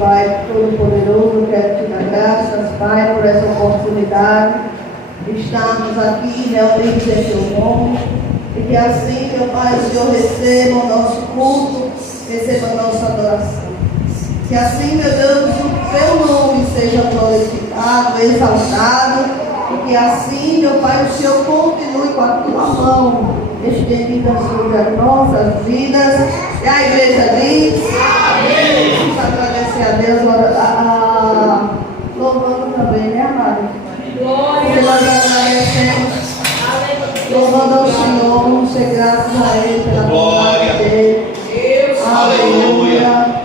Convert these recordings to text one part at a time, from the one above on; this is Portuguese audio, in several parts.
Pai Todo-Poderoso, quero te dar graças, Pai, por essa oportunidade de estarmos aqui reunidos em teu nome. E que assim, meu Pai, o Senhor receba o nosso culto, receba a nossa adoração. Que assim, meu Deus, o teu nome seja glorificado, exaltado. E que assim, meu Pai, o Senhor continue com a tua mão estendida sobre as nossas vidas. E a igreja diz: amém. Vamos agradecer a Deus, louvando também, né, amado? Glória. Nós agradecemos. Louvando ao Senhor, vamos ser gratos a Ele pela glória dele. Deus, aleluia.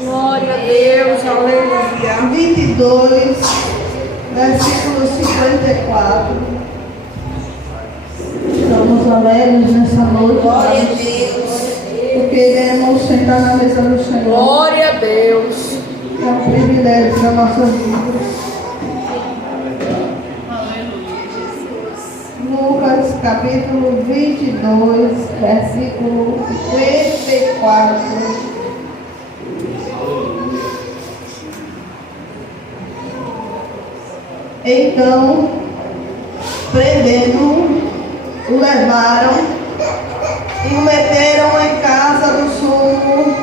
Glória a Deus, aleluia. 22, versículo 54. Estamos alegres nessa noite. Glória a Deus. Porque iremos sentar na mesa do Senhor. Glória a Deus. É um privilégio da nossa vida. Lucas capítulo 22, versículo 54. Então, prendendo, o levaram e o meteram em casa do sumo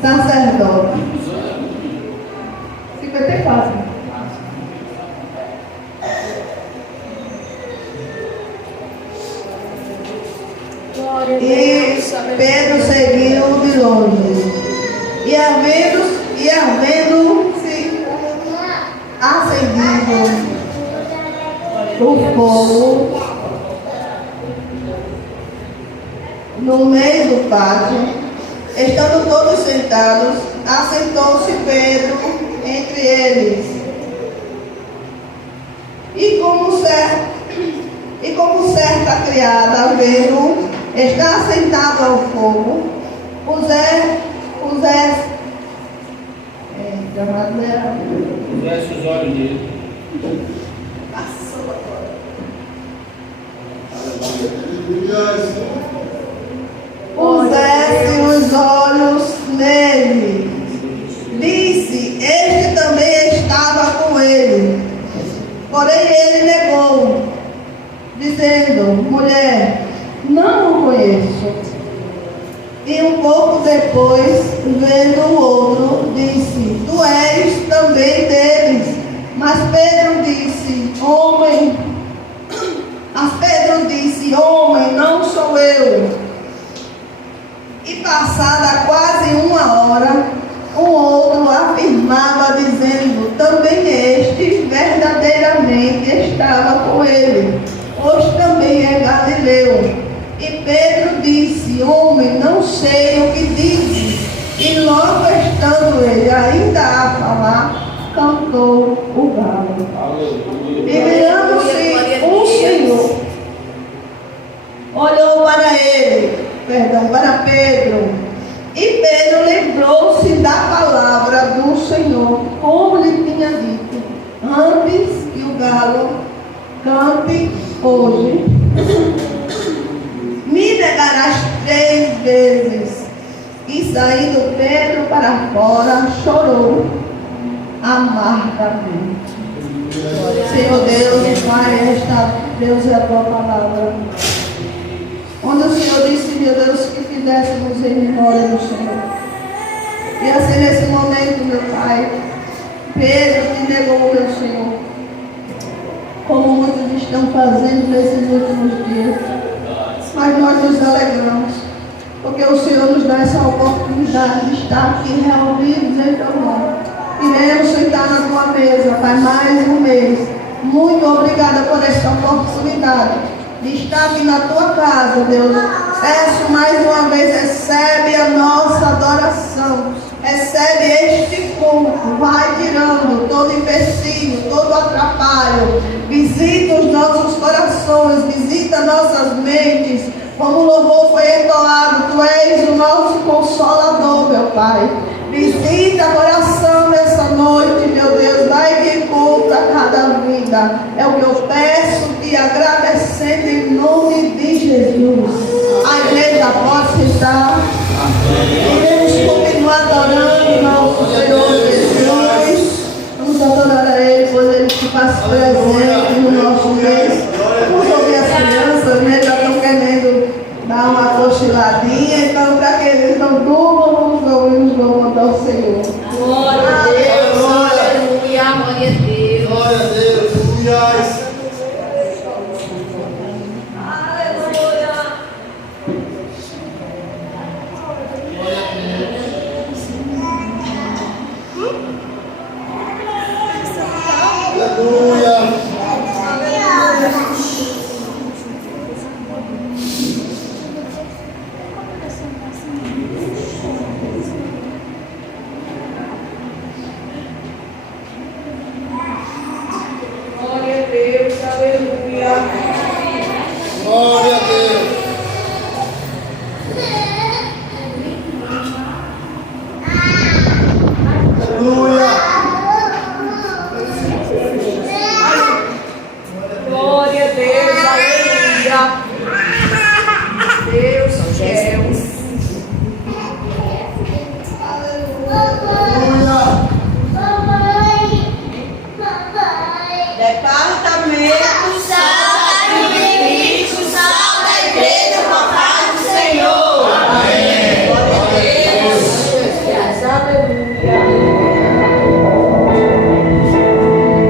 sacerdote. 54. E Pedro seguiu de longe. E havendo-se acendido o fogo no meio do pátio, estando todos sentados, assentou-se Pedro entre eles. E como certa criada, vendo estar sentado ao fogo, pusesse os olhos dele. Passou agora. Pusesse os olhos nele. Disse, este também estava com ele. Porém ele negou, dizendo, mulher, não o conheço. E um pouco depois, vendo o outro, disse, tu és também deles. Mas Pedro disse, homem, não sou eu. E passada quase uma hora, um outro afirmava, dizendo, também este verdadeiramente estava com ele, pois também é Galileu. E Pedro disse, homem, não sei o que dizes. E logo estando ele ainda a falar, cantou o galo. E virando-se o Senhor, olhou para Pedro. E Pedro lembrou-se da palavra do Senhor, como lhe tinha dito, antes que o galo cante hoje, me negarás 3 vezes. E saindo Pedro para fora, chorou amargamente. Senhor Deus, Pai, Deus é a tua palavra. Quando o Senhor disse, meu Deus, que fizéssemos em memória do Senhor. E assim nesse momento, meu Pai, Pedro te negou, meu Senhor, como muitos estão fazendo nesses últimos dias. Mas nós nos alegramos, porque o Senhor nos dá essa oportunidade de estar aqui reunidos em teu nome. Iremos sentar na tua mesa, Pai, mais um mês. Muito obrigada por esta oportunidade de estar aqui na tua casa, Deus. Peço mais uma vez, recebe a nossa adoração, recebe este culto, vai tirando todo empecilho, todo atrapalho, visita os nossos corações, visita nossas mentes, como o louvor foi entoado, tu és o nosso consolador, meu Pai. Visita o coração nessa noite, meu Deus, dai de culto a cada vida. É o que eu peço, te agradecendo em nome de Jesus. A igreja pode sentar. Iremos continuar adorando nosso Senhor Jesus. Vamos adorar a Ele, pois Ele se faz presente no nosso meio. Vamos ouvir as crianças, né? Já estão querendo dar uma cochiladinha, então para que eles não durmam, vamos ouvir os louvores ao Senhor. Glória a Deus, aleluia, glória a Deus. Glória a Deus, aleluia.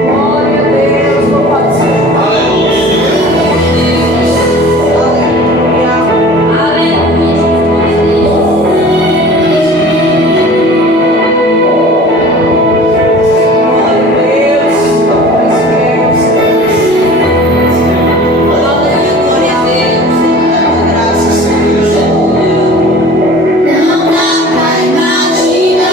Glória a Deus, louvado seja. Aleluia. Não dá pra imaginar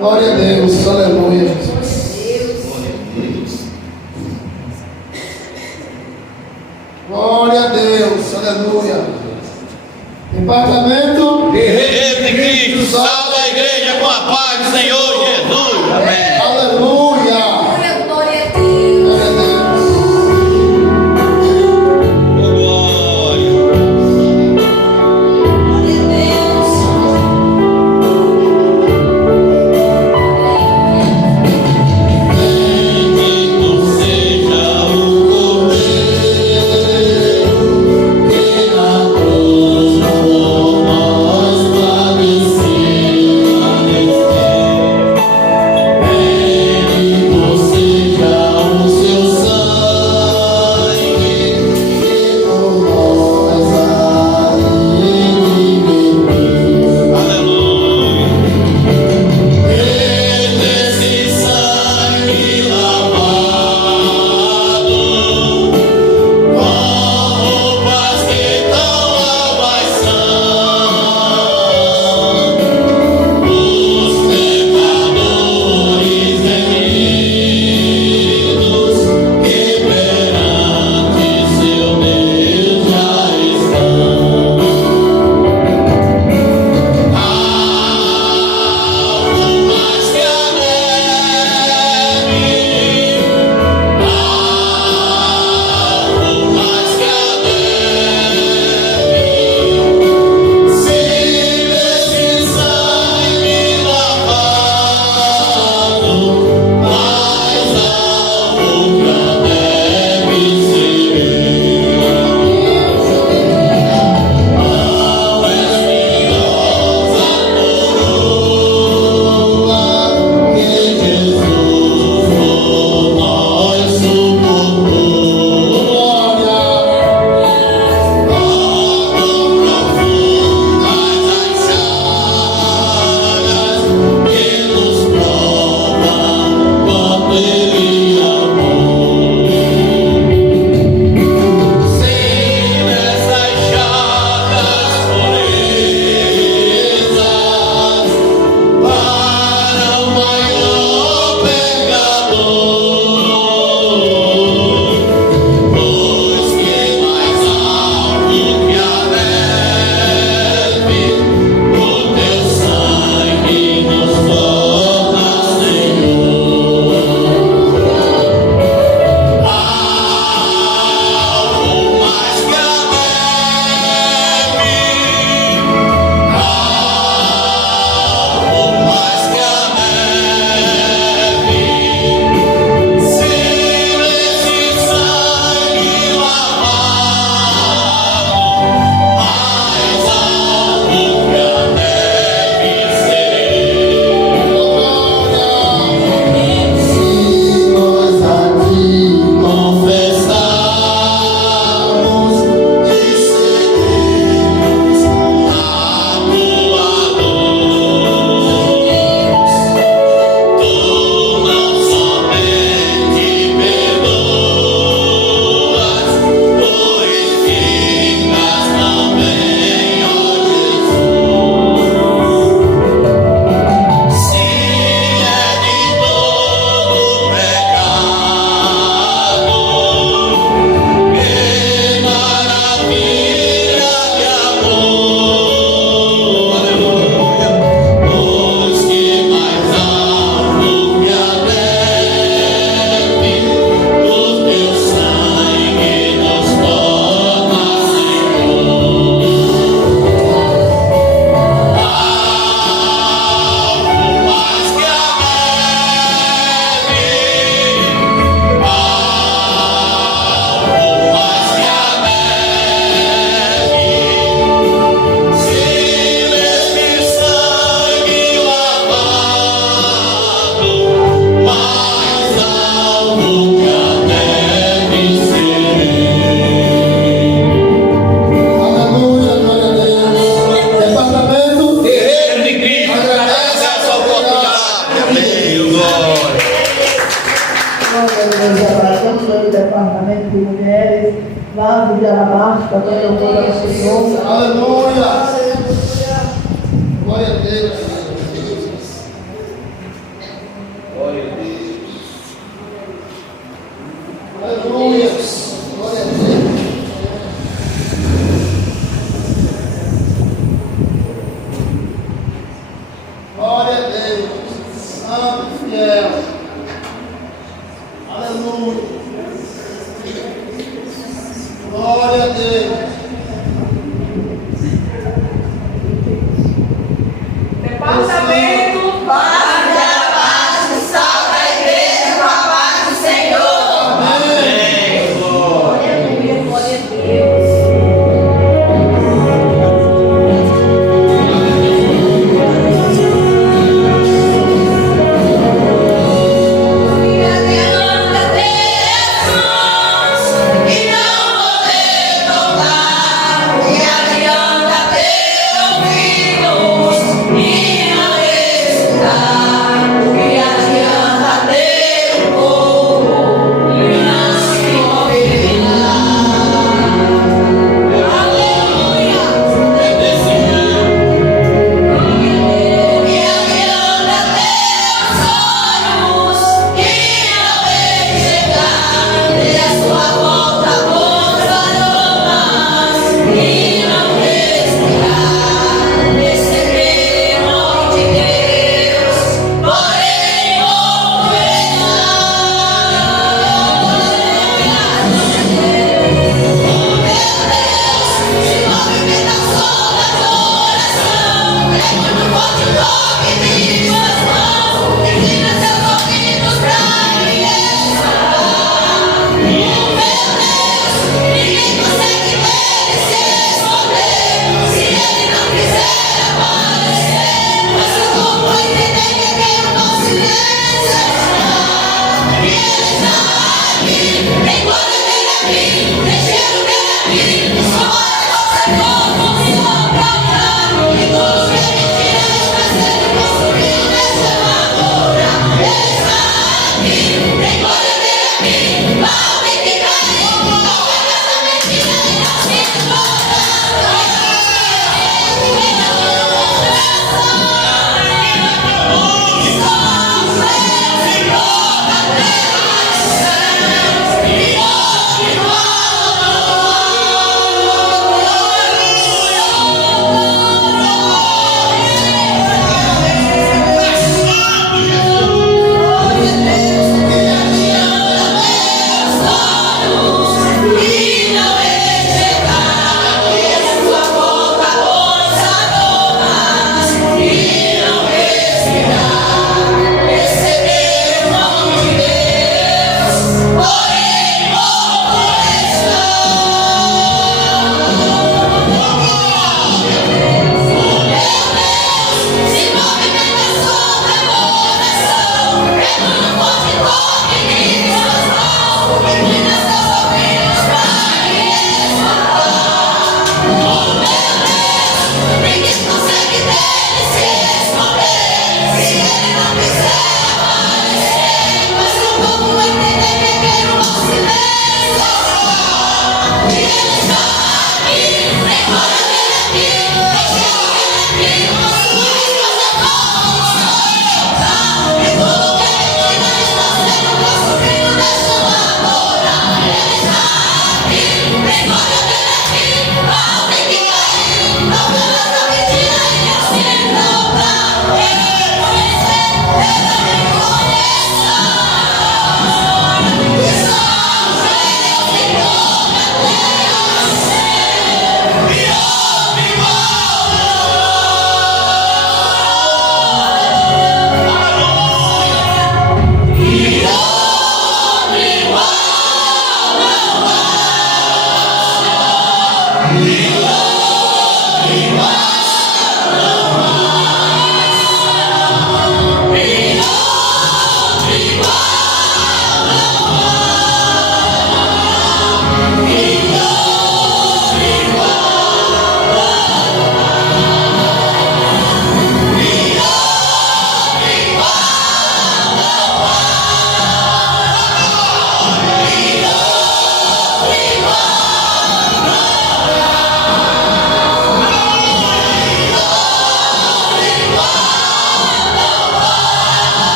Glória a Deus, aleluia, Jesus. Glória a Deus, aleluia. Departamento Guerreiro de Cristo, salva a igreja com a paz do Senhor Jesus. Amém. Aleluia. Glória a Deus. Glória a Deus. Oh, glória. Glória a Deus. Bendito seja o Cordeiro que na cruz por nós vaso de alabastro para o louvor ao Senhor. Aleluia. Glória a Deus. Glória a Deus. Santo e fiel. Aleluia. Glória a Deus. Departamento Paz e a paz que salva a igreja com a paz do Senhor. Amém. Aleluia, glória a Deus. E adianta ter mãos e não poder tocar. E adianta ter ouvidos e não ver.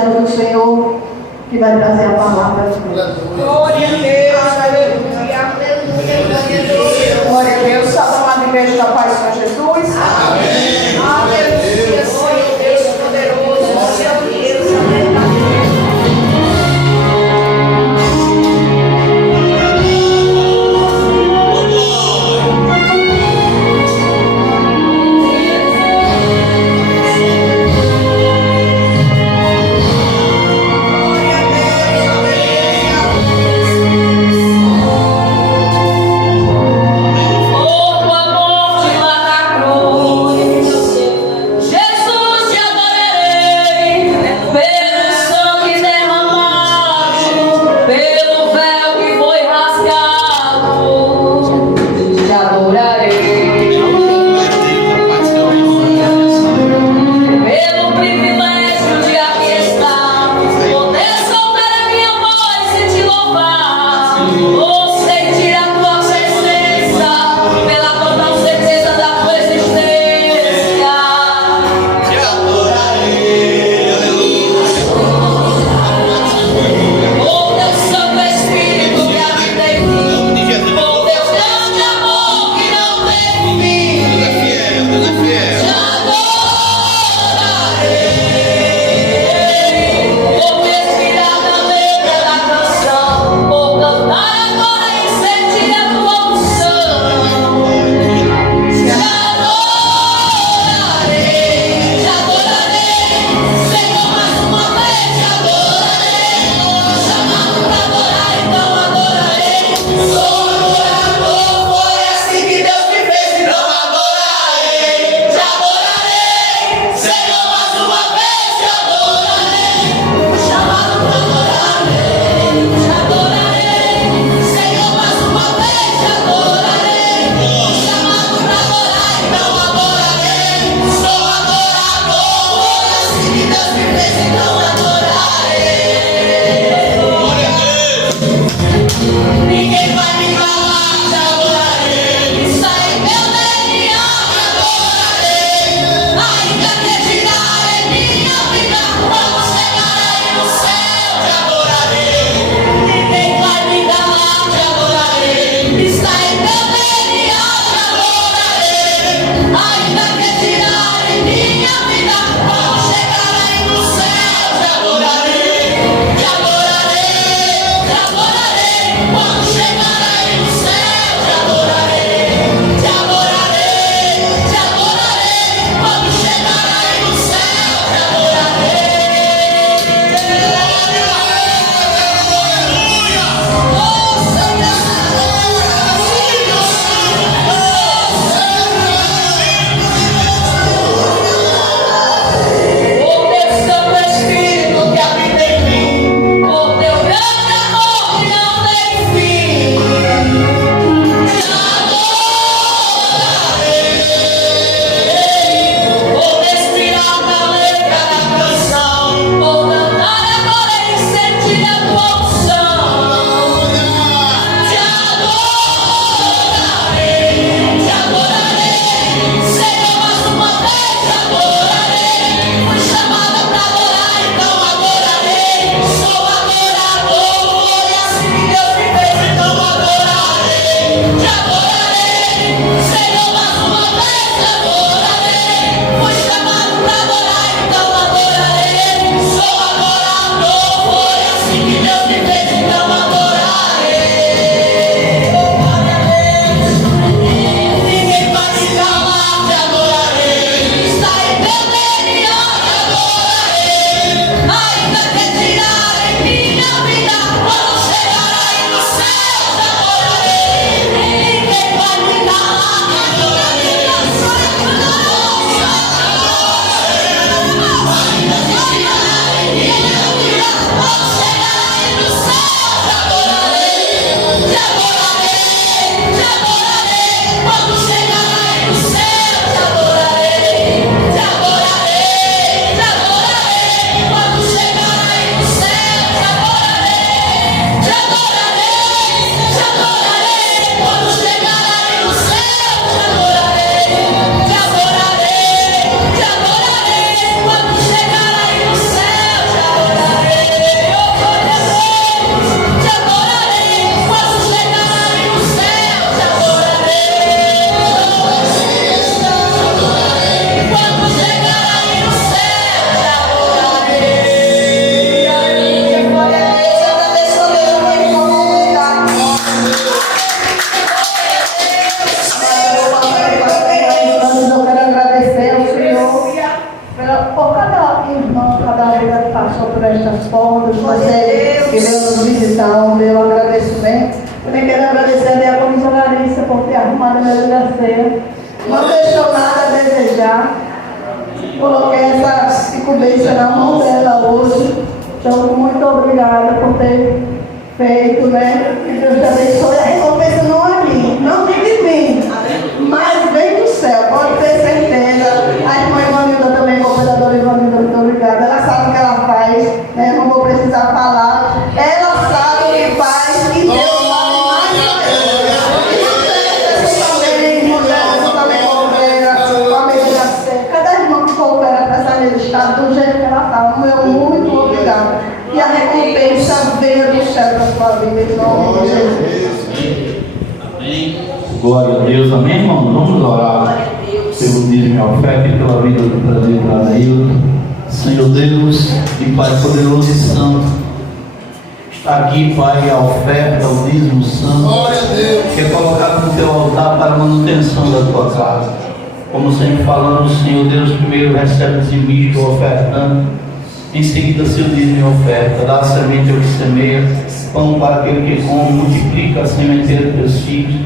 servo do Senhor que vai trazer a palavra de Deus. Glória a Deus, aleluia. Glória a Deus. Salve a amada igreja da paz com Jesus. Amém. Aleluia. Glória a Deus poderoso. Glória a Deus. Glória a Deus. todos vocês que veio nos visitar, o meu agradecimento. Também quero agradecer a Diaconisa Larissa por ter arrumado a minha ceia. Não deixou nada a desejar. Coloquei essa incumbência na mão dela hoje. Então, muito obrigada por ter feito, né? Que Deus te abençoe. A recompensa não é minha, não vem de mim, mas vem do céu, pode ter certeza. A irmã Ivanilda também, cooperadora Ivanilda, muito obrigada. Ela sabe o que ela faz, né? Não vou precisar falar. Ela sabe o que faz e Deus sabe mais que eu. Você também coopera com a medida certa. Cada irmã que coopera para essa mesa está do jeito que ela está. Meu muito obrigado. E a recompensa veio do céu para a sua vida, em nome de Jesus. Amém. Glória a Deus, amém, irmão? Vamos orar pelo dízimo e oferta e pela vida do presbítero Adailton. Senhor Deus e Pai poderoso e santo, está aqui, Pai, a oferta, o dízimo santo, Glória a Deus. que é colocado no teu altar para a manutenção da tua casa. Como sempre falamos, Senhor Deus, primeiro recebe o dizimista ofertando, em seguida seu dízimo e oferta, dá a semente ao que semeia, pão para aquele que come, multiplica a sementeira dos teus filhos.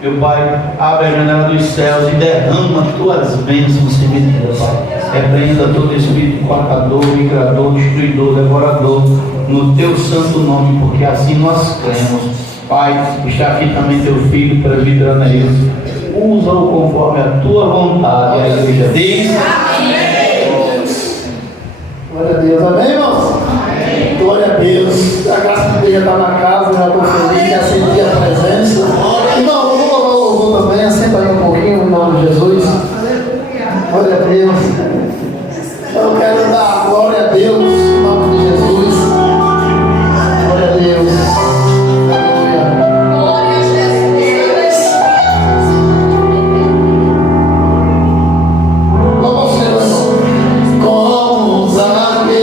Meu Pai, abre a janela dos céus e derrama as tuas bênçãos sem medida, Pai. Repreenda todo espírito cortador, migrador, destruidor, devorador, no teu santo nome, porque assim nós cremos. Pai, está aqui também teu filho, presbítero Adailton. Usa-o conforme a tua vontade. A igreja diz: amém. Glória a Deus, amém, irmãos? Amém. Glória a Deus. A graça de Deus já está na casa, já estou feliz, já senti a presença. Irmão, vamos colocar o louvor também, assenta aí um pouquinho, em nome de Jesus. Glória a Deus. Eu quero dar glória a Deus, em nome de Jesus. Glória a Deus. Glória a Jesus. Vamos ao Senhor, irmão. Como Zaqueu,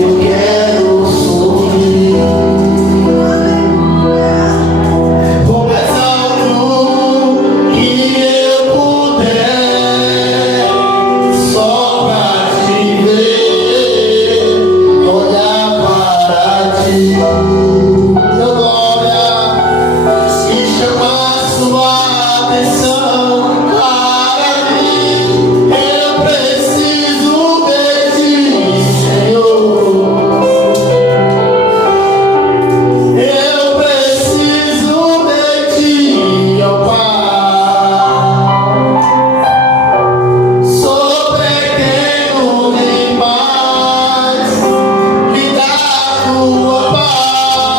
eu quero subir o mais alto que eu puder, só pra te ver, olhar para ti, meu glória, e chamar sua atenção para mim. Eu preciso de ti, Senhor. Eu preciso de ti, ó Pai. Sou pequeno demais, me dá tua paz.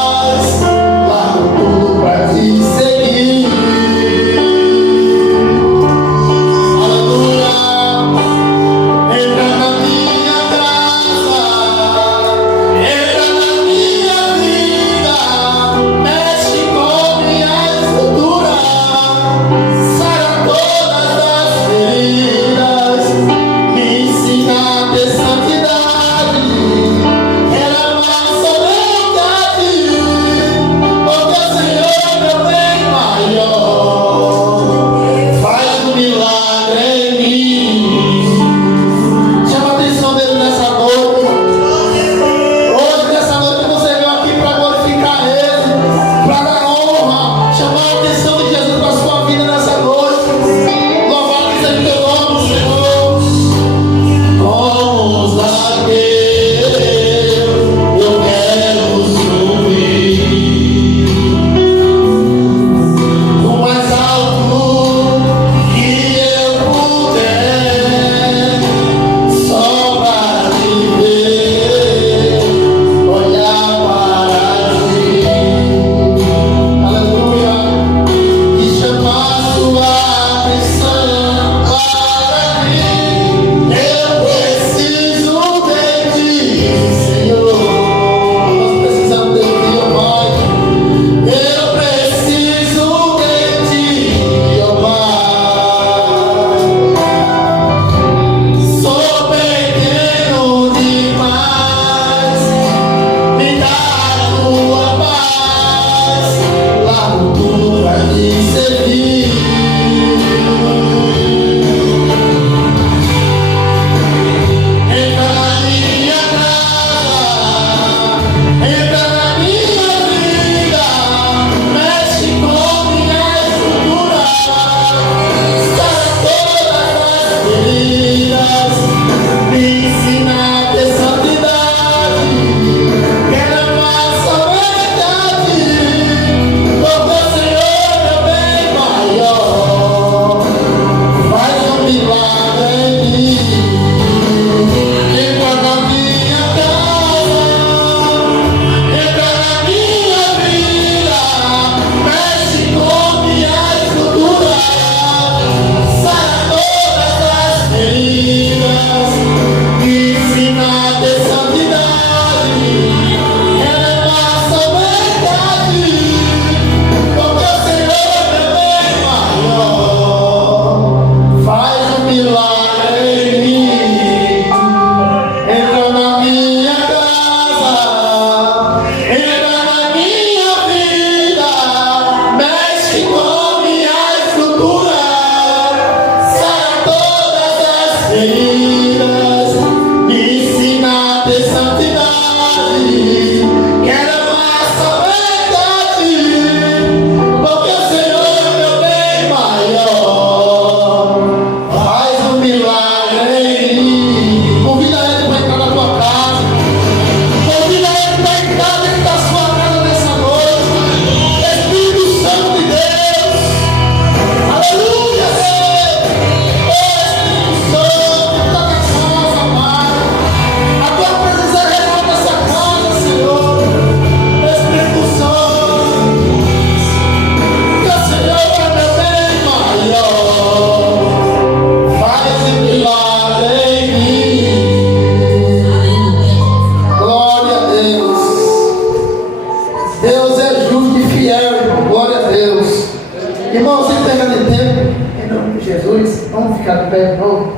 ficar de pé de novo.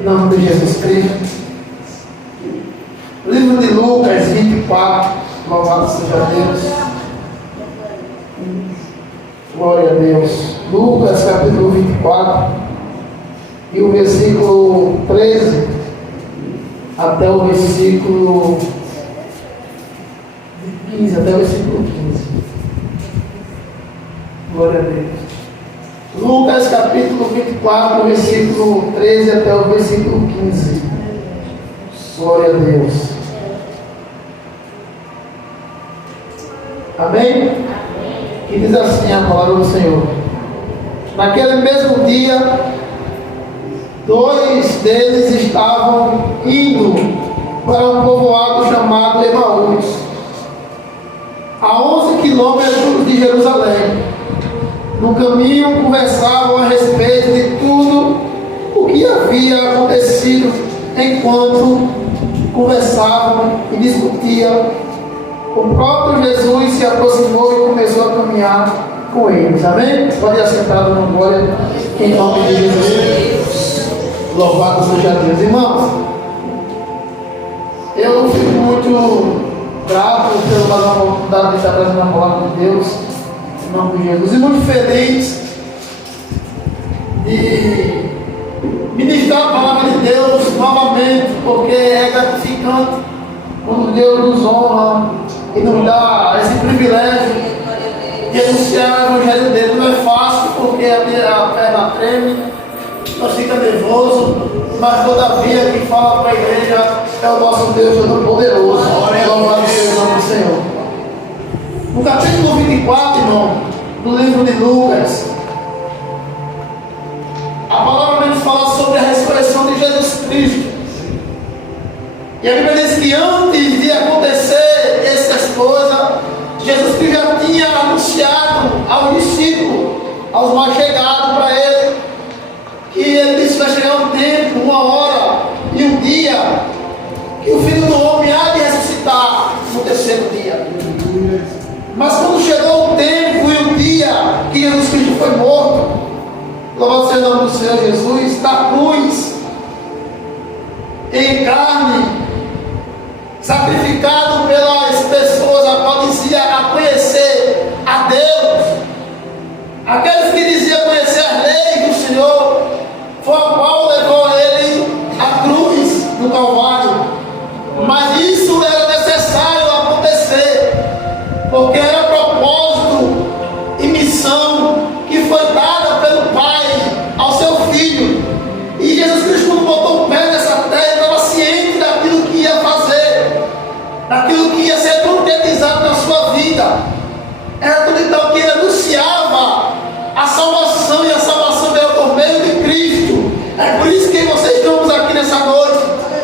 Em nome de Jesus Cristo. Livro de Lucas 24. Louvado seja Deus. Glória a Deus. Lucas capítulo 24. E o versículo 13 até o versículo 15. Até o versículo 15. Glória a Deus. Lucas capítulo 24, versículo 13 até o versículo 15. Glória a Deus. Amém? E diz assim a palavra do Senhor. Naquele mesmo dia, 2 deles estavam indo para um povoado chamado Emaús, a 11 quilômetros de Jerusalém. No caminho conversavam a respeito de tudo o que havia acontecido. Enquanto conversavam e discutiam, o próprio Jesus se aproximou e começou a caminhar com eles. Amém? Pode ir assentado no glória em nome de Jesus. Louvado seja Deus. Irmãos, eu fico muito grato pela oportunidade de estar trazendo a palavra de Deus em nome de Jesus, e muito feliz de ministrar a palavra de Deus novamente, porque é gratificante quando Deus nos honra e nos dá esse privilégio de anunciar o evangelho dele. Não é fácil, porque a perna treme, nós ficamos nervosos, mas todavia quem fala para a igreja é o nosso Deus Todo-Poderoso. Louvado seja o nome do Senhor. No capítulo 24, irmão, do livro de Lucas, a palavra nos fala sobre a ressurreição de Jesus Cristo. E a Bíblia diz que antes de acontecer essas coisas, Jesus Cristo já tinha anunciado aos discípulos, aos mais chegados para ele, que ele disse que vai chegar um tempo, uma hora e um dia, que o Filho do Homem há de ressuscitar no terceiro dia. Mas quando chegou o tempo e o dia que Jesus Cristo foi morto, louvado seja o nome do Senhor Jesus, da cruz, em carne, sacrificado pelas pessoas a qual dizia a conhecer a Deus, aqueles que diziam conhecer as leis do Senhor, foi a qual levou ele à cruz do Calvário. Mas isso era necessário acontecer, porque era propósito e missão que foi dada pelo Pai ao seu Filho. E Jesus Cristo, quando botou o pé nessa terra, estava ciente daquilo que ia fazer, daquilo que ia ser concretizado na sua vida. Era tudo então que ele anunciava a salvação, e a salvação veio por meio de Cristo. É por isso que vocês estamos aqui nessa noite,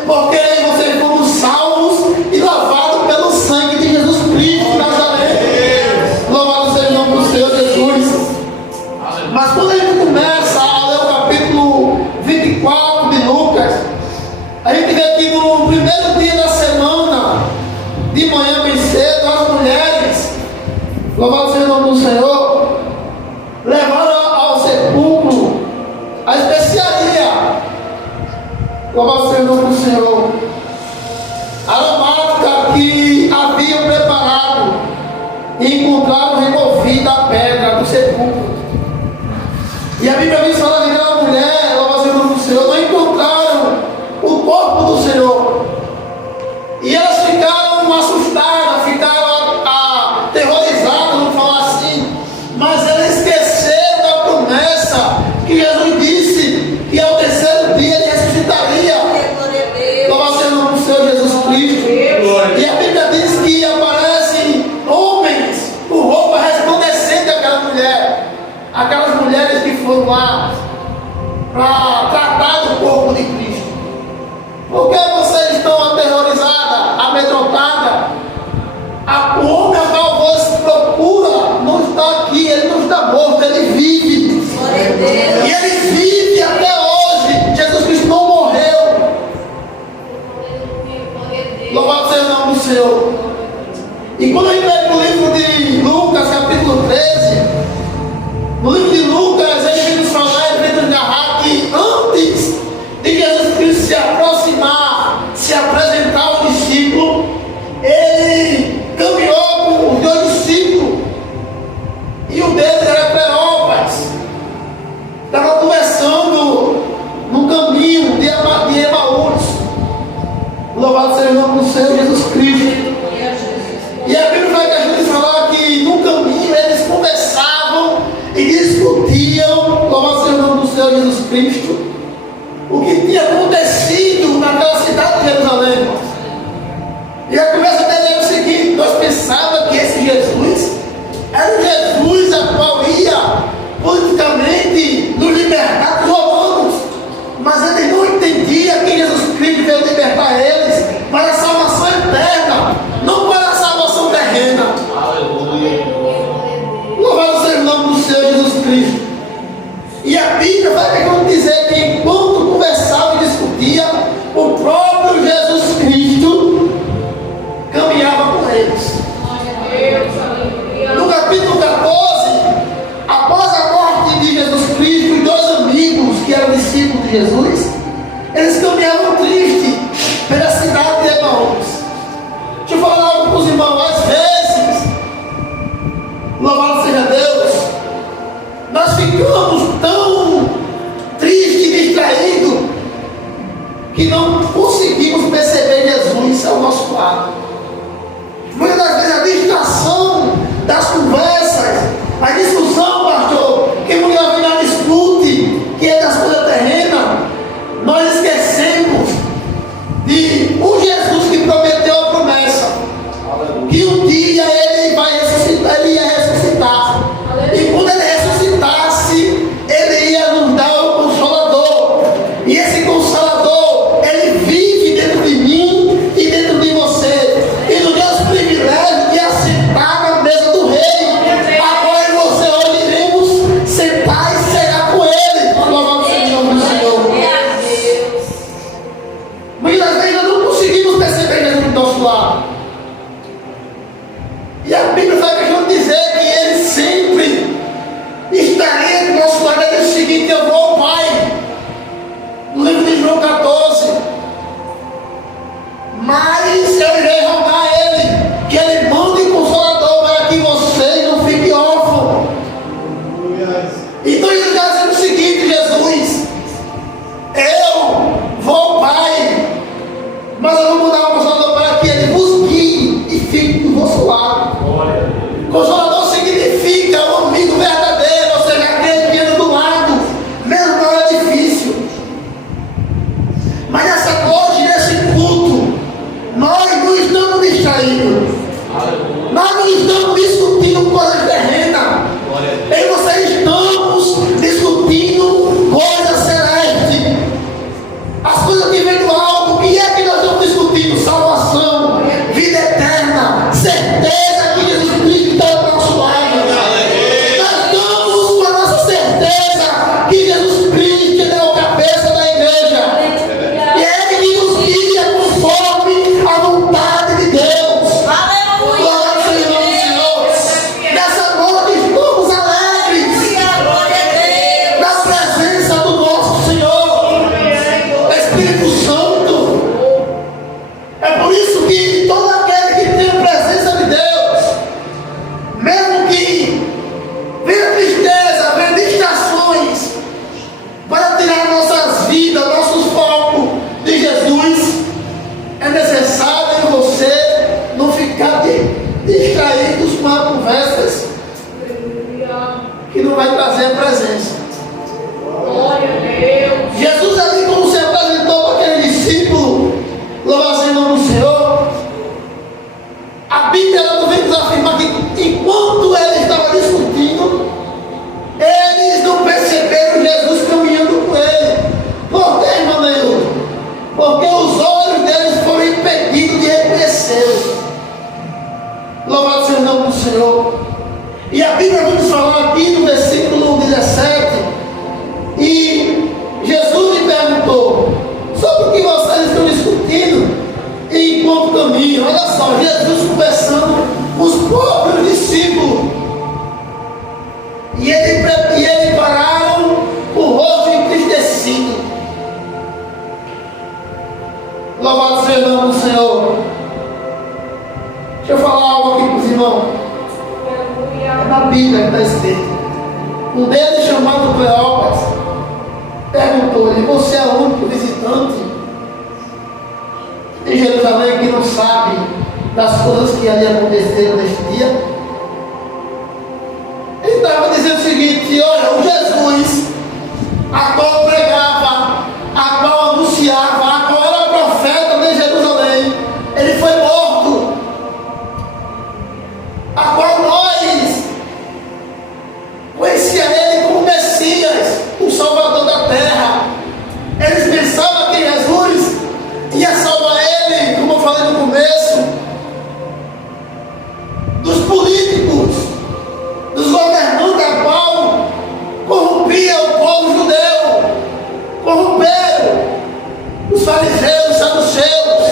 porque vocês foram salvos e lavados pelo sangue de Jesus Cristo de Nazaré. Louvado seja o nome do Senhor Jesus. Mas quando a gente começa a ler o capítulo 24 de Lucas, a gente vê que no primeiro dia da semana, de manhã bem cedo, as mulheres, louvado seja o nome do Senhor, levaram ao sepulcro a especiaria, louvado seja o nome do Senhor, aromática que haviam preparado, e encontraram removida a pedra do sepulcro. E a Bíblia diz falar que aquela mulher, louvado seja o nome do Senhor, não encontraram o corpo do Senhor. E elas ficaram assustadas, ficaram aterrorizadas, vamos falar assim. Mas elas esqueceram da promessa que Jesus disse que ao terceiro dia ele ressuscitaria. Louvado seja o nome do Senhor Jesus Cristo. E a Bíblia diz que aparecem homens com roupa resplandecente daquela mulher. Aquelas mulheres que foram lá para tratar do corpo de Cristo. Por que vocês estão aterrorizadas, amedrontadas? O homem a qual você procura não está aqui, ele não está morto, ele vive. E ele vive até hoje. Jesus Cristo não morreu. Louvado seja o nome do Senhor. E quando a gente vai para o livro de Lucas, capítulo 13, no livro de Lucas, a gente nos falar, a gente narrar que nome do Senhor Jesus Cristo. E a Bíblia vai que a gente falar que no caminho eles conversavam e discutiam, louvado seja o nome do Senhor Jesus Cristo, o que tinha acontecido naquela cidade de Jerusalém. E a conversa dele era o seguinte: nós pensávamos que esse Jesus era o Jesus a qual ia politicamente nos libertar dos romanos, mas eles não entendiam que Jesus Cristo veio libertar eles para a salvação eterna, não para a salvação terrena. Aleluia. Louvado seja o nome do Senhor Jesus Cristo. E a Bíblia vai dizer que enquanto conversava e discutia, o próprio Jesus Cristo caminhava com eles. No capítulo 14, após a morte de Jesus Cristo, os dois amigos que eram discípulos de Jesus, eles caminhavam tristes pela cidade de Emaús. Deixa eu falar algo para os irmãos. Às vezes, louvado seja Deus, nós ficamos tão tristes e distraídos que não conseguimos perceber Jesus ao nosso lado. Muitas das vezes a distração das conversas, a discussão, pastor, que muitas vezes nós discute, que é das coisas terrenas, nós esquecemos de um Jesus que prometeu a promessa, que um dia ele vai ressuscitar, ele ia ressuscitar. E quando ele ressuscitasse, ele ia nos dar o Consolador. E esse Consolador, ele vive dentro de mim e dentro de você. E nos dá os privilégios de assentar na mesa do Rei. Agora eu e você hoje iremos sentar e cear com ele. Louvado seja o nome do Senhor. Muitas vezes nós não conseguimos perceber Jesus do nosso lado. E a Bíblia vai dizer que ele sempre estaria do nosso lado. Ele diz o seguinte: eu vou ao Pai, no livro de João 14, mas eu irei rogar a ele que ele mande um Consolador para que vocês não fiquem órfãos. Então ele está dizendo o seguinte: Jesus, eu vou ao Pai, mas eu vou mandar um Consolador para que ele vos guie e fique do vosso lado. Consolador significa um amigo verdadeiro, ou seja, aquele que anda do lado, mesmo na hora difícil. Mas nessa noite, nesse culto, nós não estamos distraídos, nós não estamos discutindo coisas terrenas, eu e você estamos discutindo coisas celestes, as coisas que vêm do alto. O que é que nós estamos discutindo? Salvação, vida eterna, certeza que Jesus Cristo está ao nosso lado. Nós estamos com a nossa certeza que Jesus Cristo é o cabeça da igreja. E é Ele que nos guia conforme a vontade de Deus. Louvado seja o nome do Senhor. Nessa noite estamos alegres na presença do nosso Senhor, Espírito Santo. É por isso que todo aquele que tem a presença de Deus, mesmo que venha tristeza, venha distrações para tirar nossas vidas, nossos focos de Jesus, é necessário que você não ficar distraídos com as conversas que não vai trazer a presença. Jesus ali, como se apresentou para aquele discípulo, louvado seja o nome do Senhor, a Bíblia ela vem nos afirmar que enquanto ele estava discutindo, eles não perceberam Jesus caminhando com ele. Por quê, irmão Neil? Porque os olhos deles foram impedidos de reconhecê-lo. Louvado seja o nome do Senhor. E a Bíblia vai nos falar aqui no versículo 17, e Jesus lhe perguntou: sobre o que vocês estão discutindo enquanto caminham? Olha só, Jesus conversando com os próprios discípulos. E eles pararam com o rosto entristecido. Louvado seja o nome do Senhor. Deixa eu falar algo aqui para os irmãos. É na Bíblia que está escrito. Um deles, chamado Cleópas, perguntou-lhe: você é o único visitante em Jerusalém que não das coisas que ali aconteceram neste dia. Ele estava dizendo o seguinte: olha, o Jesus, a qual pregava, a qual anunciava, a qual era profeta de Jerusalém, ele foi morto, a qual nós conhecia ele como Messias, o Salvador da terra. Eles pensavam que Jesus ia salvar ele, como eu falei no começo, dos políticos, dos governantes, a qual corrompia o povo judeu, corromperam os fariseus, os saduceus,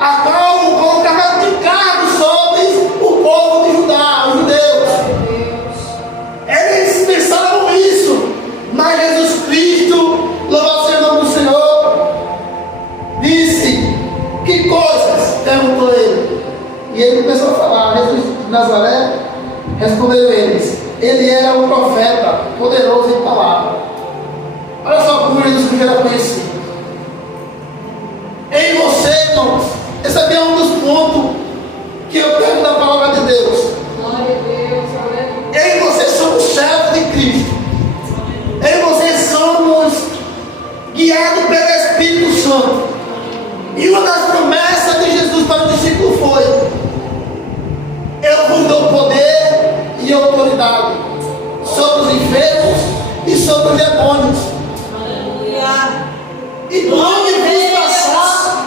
a qual colocava de cargo sobre o povo de Judá, os judeus. Eles pensavam isso, mas Jesus Cristo, louvado seja o nome do Senhor, disse: que coisas? Perguntou ele. E ele começou a falar. Jesus de Nazaré respondeu eles: ele era um profeta, poderoso em palavra. Olha só como Jesus Cristo era conhecido. Em você, irmãos, esse aqui é um dos pontos que eu quero da palavra de Deus. Em você somos servos de Cristo. Em você somos guiados pelo Espírito Santo. E uma das promessas de Jesus para o discípulo foi: eu vos dou poder e autoridade sobre os enfermos e sobre os demônios. E quando vos passar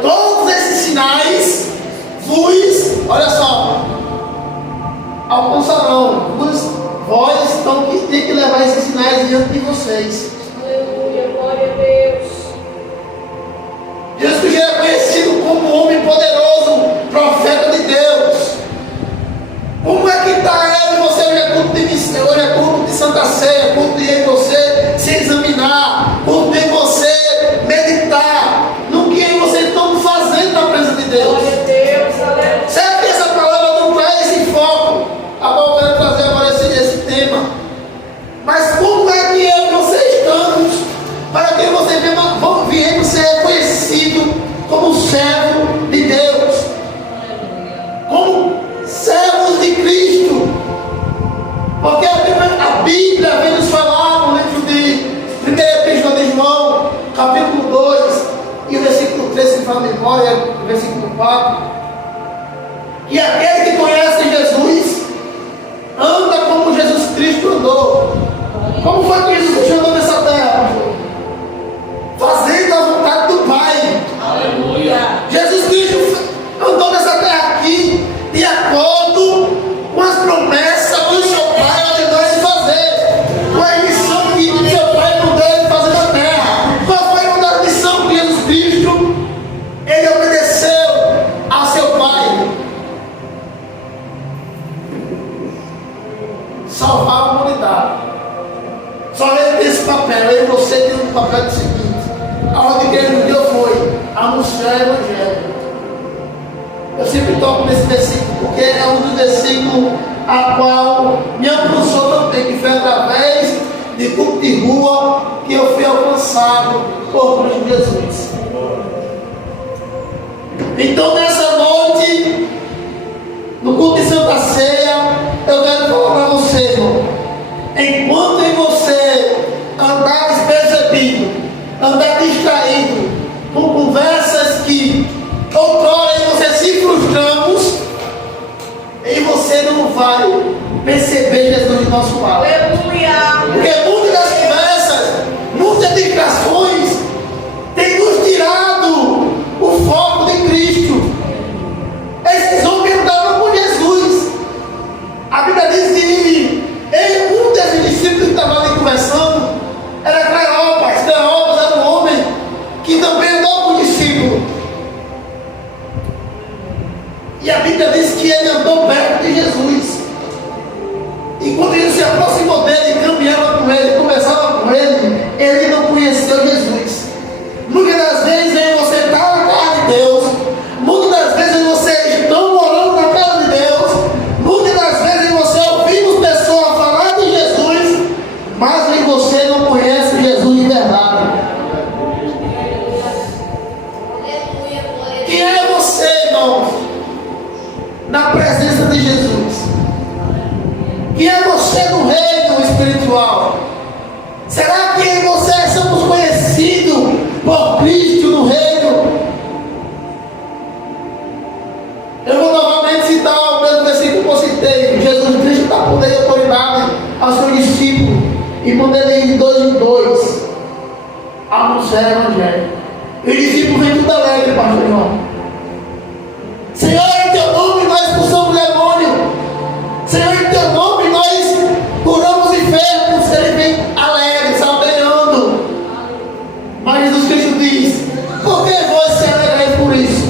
todos esses sinais, olha só, alcançarão. Vós tem que levar esses sinais diante de vocês. Aleluia, glória a Deus. Jesus já é conhecido como um homem poderoso, profeta de Deus. Como é que está ele? Você hoje é culto de missão, hoje é culto de Santa Ceia, culto de você se examinar, culto de você meditar no que vocês estão fazendo na presença de Deus. Glória a Deus, aleluia. Será que essa palavra não traz esse foco? Agora eu quero trazer agora esse tema. Mas como é que eu e você estamos para que você viemos ser conhecido como servo de Deus, como servos de Cristo? Porque a Bíblia vem nos falar no livro de 1 Epístola de João, capítulo 2 e o versículo 3, se fala memória, o versículo 4, que aquele que conhece Jesus anda como Jesus Cristo andou. Como foi que Jesus Cristo andou nessa terra? Fazendo a vontade do Pai. Aleluia. Jesus Cristo andou nessa terra aqui de acordo com as promessas que o seu Pai ordenou ele fazer, com a missão que o seu Pai mandou ele fazer na terra. Qual foi uma das missões que Jesus Cristo ele obedeceu ao seu Pai? Salvar a humanidade. Só ele tem esse papel. Eu e você temos um papel do seguinte: a ordem que ele nos deu foi anunciar o Evangelho. Eu sempre toco nesse versículo porque é um dos versículos a qual me alcançou também, que foi através de culto de rua que eu fui alcançado por Cristo Jesus. Então nessa noite, no culto de Santa Ceia, eu quero falar para você, irmão. Enquanto em você andar despercebido, andar distraído com conversas que outrora você se frustramos, e você não vai perceber Jesus de nosso lado. Aleluia. Porque muitas das conversas, muitas distrações têm nos tirado o foco de Cristo. Esses homens andavam com Jesus. A Bíblia diz que um desses discípulos que estava ali conversando era Cleopas. Cleopas era um homem que também andou com o discípulo. E a Bíblia diz que ele andou perto de Jesus. E quando ele se aproximou dele, caminhava com ele, conversava com ele, ele não conheceu Jesus. Muitas das vezes você está na casa de Deus, muitas das vezes vocês estão morando na casa de Deus, muitas das vezes você ouvimos pessoas falar de Jesus, mas você não conhece Jesus de verdade. Quem é você, irmão? irmãos, na presença de Jesus? Quem é você no reino espiritual? Será que eu e você somos conhecidos por Cristo no reino? Eu vou novamente citar o mesmo versículo que eu citei. Jesus Cristo dá poder e autoridade aos seus discípulos, e quando ele ir de 2 em 2 anunciar o Evangelho, e o discípulo vem tudo alegre, pastor João. Senhor, em teu nome nós expulsamos demônio. Senhor, em teu nome nós curamos enfermos. Ele vem alegre, salteando. Mas Jesus Cristo diz: por que vós se alegrais por isso?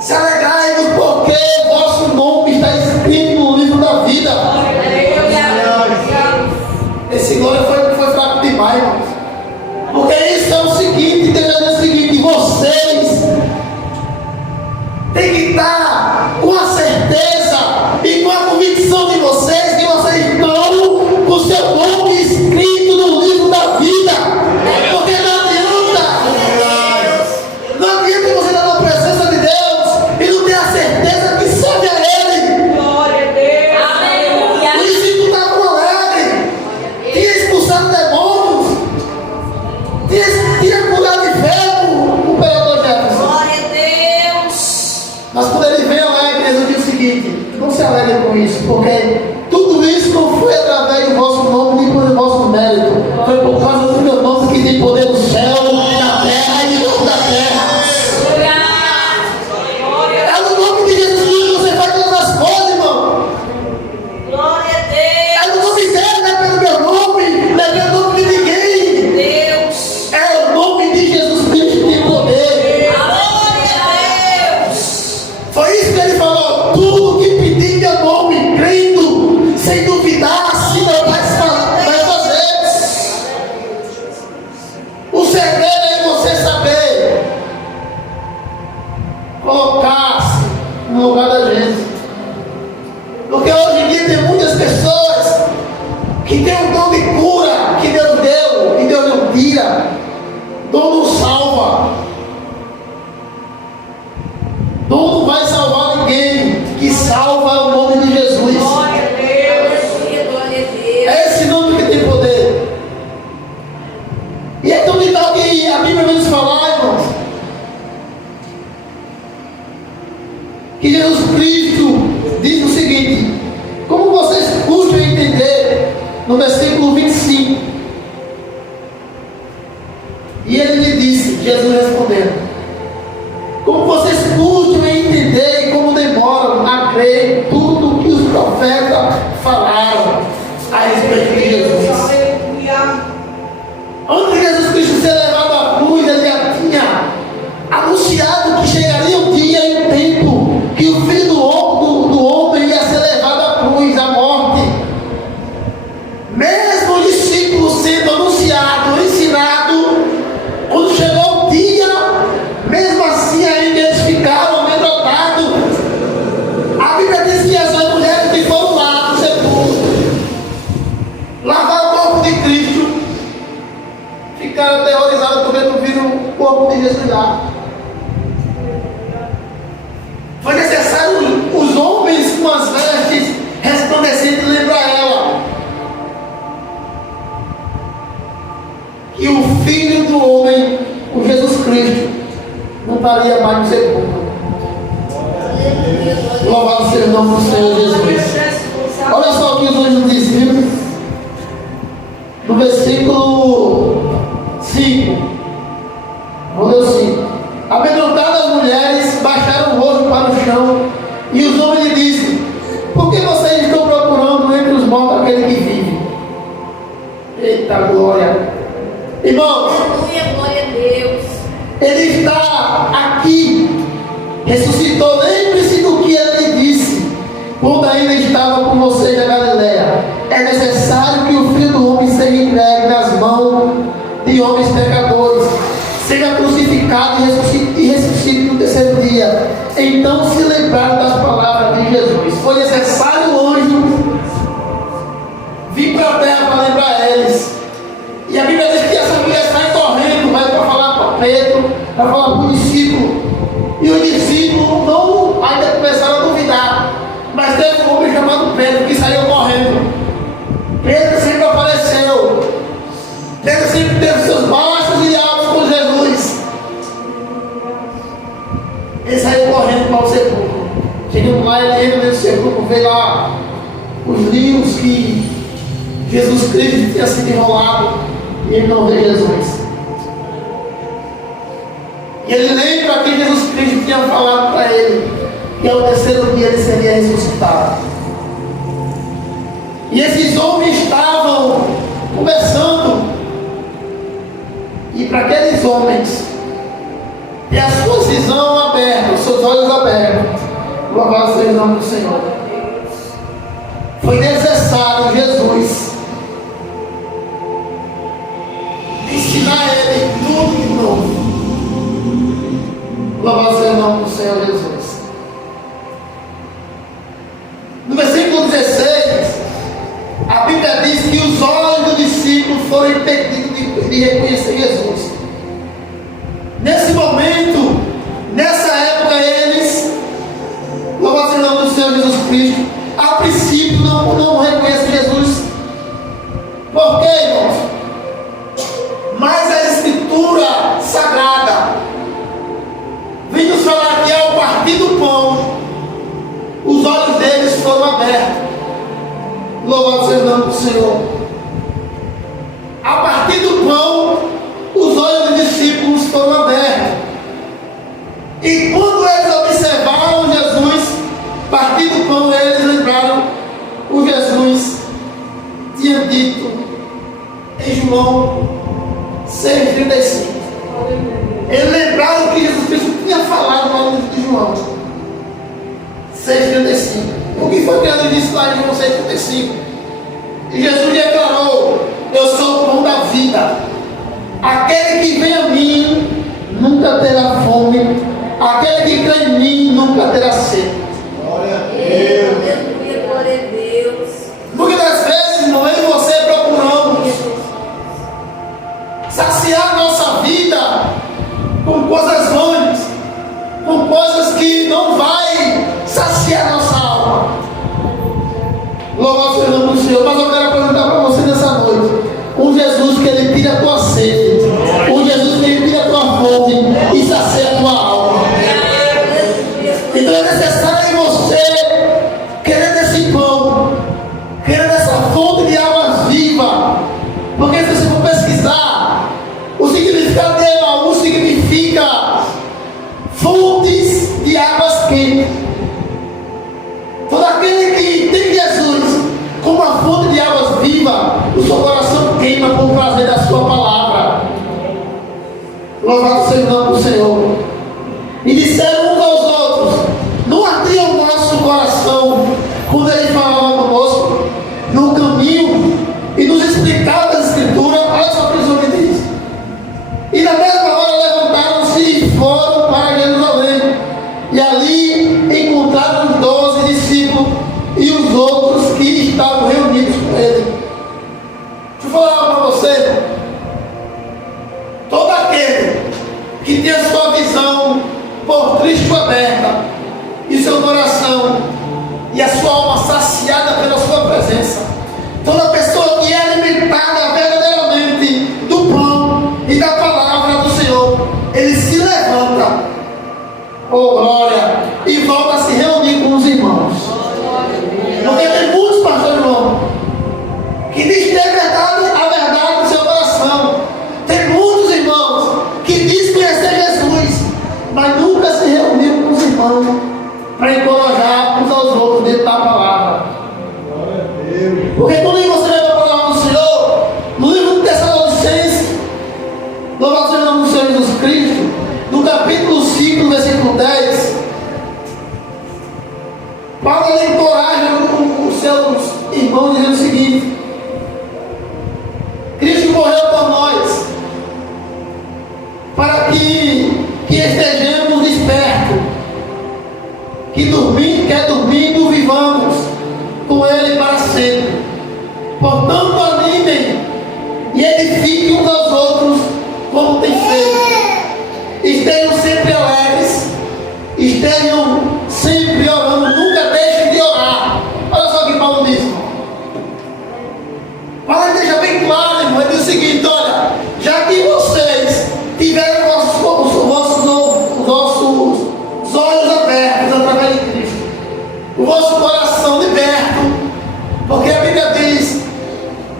Se alegrai-vos porque o vosso nome está escrito no livro da vida. Esse glória foi fraco demais, irmãos. Porque isso é o seguinte, Deus é o seguinte: vocês têm que estar com a certeza e com a convicção de vocês que vocês estão com o seu nome escrito no livro da vida. Porque não adianta você estar na presença de Deus e não ter a certeza que serve a Ele. Glória a Deus. O discípulo estava alegre, tinha expulsado demônios, tinha curado enfermo, o imperador Jefferson. Glória a Deus. Mas quando ele veio alegre, Jesus disse o seguinte: não se alegre com isso, porque tudo isso não foi através do vosso nome nem pelo vosso mérito, foi por causa do meu nome que tem poder no céu, na terra e debaixo da terra. É no nome de Jesus que você faz todas as coisas, irmão. Glória a É no nome dele, não é pelo meu nome, não é pelo nome de ninguém. Deus. É o nome de Jesus Cristo que tem poder. Glória a Deus. Foi isso que ele falou: tudo que pedir em meu nome, crendo, sem duvidar, assim meu Pai vai fazer. O segredo é você saber colocar-se no lugar da gente. Porque hoje em dia tem muitas pessoas que têm um dom de cura que Deus deu e Deus não tira. Dom não salva. Dom não vai salvar ninguém. Que salva é o nome de Jesus. Glória a Deus. Glória a Deus. É esse nome que tem poder. E é tão legal que a Bíblia vai nos falar, irmãos, que Jesus Cristo diz o seguinte: como vocês custam a entender, no versículo 25. E ele lhe disse, Jesus respondendo: como vocês custam a entender e como demoram a crer em tudo que os profetas falaram a respeito de Jesus. Aleluia. Antes de Jesus Cristo ser levado à cruz, ele já tinha anunciado que chegaria um dia e um tempo que o Filho do homem ia ser levado à cruz, à morte. Mesmo os discípulos sendo anunciado, ensinado, quando chegou o dia, mesmo assim ainda eles ficaram amedrontados. A Bíblia diz que as mulheres que foram lá no sepulcro lavar o corpo de Cristo ficaram aterrorizados porque não viram o corpo de Jesus lá. Foi necessário os homens com as vestes resplandecentes lembrar ela que o Filho do Homem, o Jesus Cristo, não estaria mais no sepulcro. Louvado seja o nome do Senhor Jesus. Olha só o que os anjos diziam no versículo 5. Vou ler o 5. Amedrontadas as mulheres baixaram o rosto para o chão, e os homens lhe disseram: por que vocês estão procurando entre os mortos aquele que vive? Eita glória! Irmãos, Aleluia, glória a Deus. ele está aqui, ressuscitou. Lembre-se do que ele disse quando ainda estava com vocês na Galileia: é necessário que o Filho do Homem seja entregue nas mãos de homens pecadores, seja crucificado e ressuscite no terceiro dia. Então se lembraram das palavras de Jesus. Foi necessário o anjo vir para a terra para lembrar eles. E a Bíblia diz que essa mulher sai correndo, vai para falar para Pedro, para falar para o discípulo. E o discípulo Ele saiu correndo para o sepulcro. Chegando lá, ele entra nesse sepulcro, vê lá os livros que Jesus Cristo tinha sido enrolado, e ele não vê Jesus. E ele lembra que Jesus Cristo tinha falado para ele que ao terceiro dia ele seria ressuscitado. E esses homens estavam conversando. E para aqueles homens ter a sua visão aberta, os seus olhos abertos, louvado seja o nome do Senhor, foi necessário Jesus ensinar ele tudo de novo. Louvado seja o nome do Senhor Jesus. No versículo 16, a Bíblia diz que os olhos do discípulo foram impedidos de reconhecer Jesus. Nesse momento, nessa época, eles, louvado seja o nome do Senhor Jesus Cristo, a princípio não reconhecem Jesus. Por quê, irmãos? Mas a Escritura Sagrada vem nos falar que ao partir do pão, os olhos deles foram abertos. Louvado seja o nome do Senhor. A partir do pão, os olhos dos discípulos foram abertos. E quando eles observaram Jesus, a partir do pão, eles lembraram o Jesus tinha dito em João 6,35. Eles lembraram que Jesus Cristo tinha falado lá no livro de João 6,35. O que foi que ele disse lá em João 6,35? E Jesus declarou: eu sou o pão da vida. Aquele que vem a mim nunca terá fome. Aquele que crê em mim nunca terá sede. Glória a Deus. Glória a Deus. Muitas das vezes, irmão, eu e você procuramos saciar a nossa vida com coisas vãs, com coisas que não vai saciar nossa alma. Louvado seja o nome do Senhor. Mas eu quero apresentar para você nessa noite um Jesus que ele tira a tua sede, um Jesus que ele tira a tua fome e sacia a tua alma. Então é necessário você querer esse pão, querer essa fonte de águas vivas, porque se você for pesquisar, o significado de Emaús significa fontes de águas quentes. Todo aquele que tem Jesus como uma fonte de águas vivas, o seu coração queima por prazer da sua palavra. Louvado seja o nome do Senhor. E disseram uns aos outros: não ardia o nosso coração quando ele falava conosco no caminho e nos explicava as Escrituras? Olha só o que Jesus diz. E na mesma hora levantaram-se e foram para Jerusalém. E ali encontraram os 12 discípulos e os outros que estavam reunidos com ele. Deixa eu falar algo para você. Todo aquele que tem a sua visão por Cristo aberta e seu coração e a sua alma saciada pela sua presença, toda pessoa que é alimentada verdadeiramente do pão e da palavra do Senhor, ele se levanta, oh glória, e volta a se reunir com os irmãos. Porque tem muitos, pastor João, que diz ter a verdade no seu coração. Tem muitos irmãos que diz conhecer Jesus, mas nunca se reuniu com os irmãos para encorajar uns aos outros dentro da palavra. Porque quando você lê a palavra do Senhor, no livro de Tessalonicenses, louvado seja o nome do Senhor Jesus Cristo, no capítulo 5, no versículo 10, Paulo encoraja os seus irmãos dizendo o seguinte: Cristo morreu por nós, para que estejamos despertos, que dormindo vivamos com Ele para sempre. Portanto, animem e edifiquem uns aos outros como tem feito. Estejam sempre alegres, estejam sempre orando, nunca deixem de orar. Olha só o que Paulo diz. Paulo deixa bem claro, irmão, ele diz o seguinte: olha, já que vocês tiveram os vossos os olhos abertos através de Cristo, o vosso coração liberto, porque a Bíblia diz: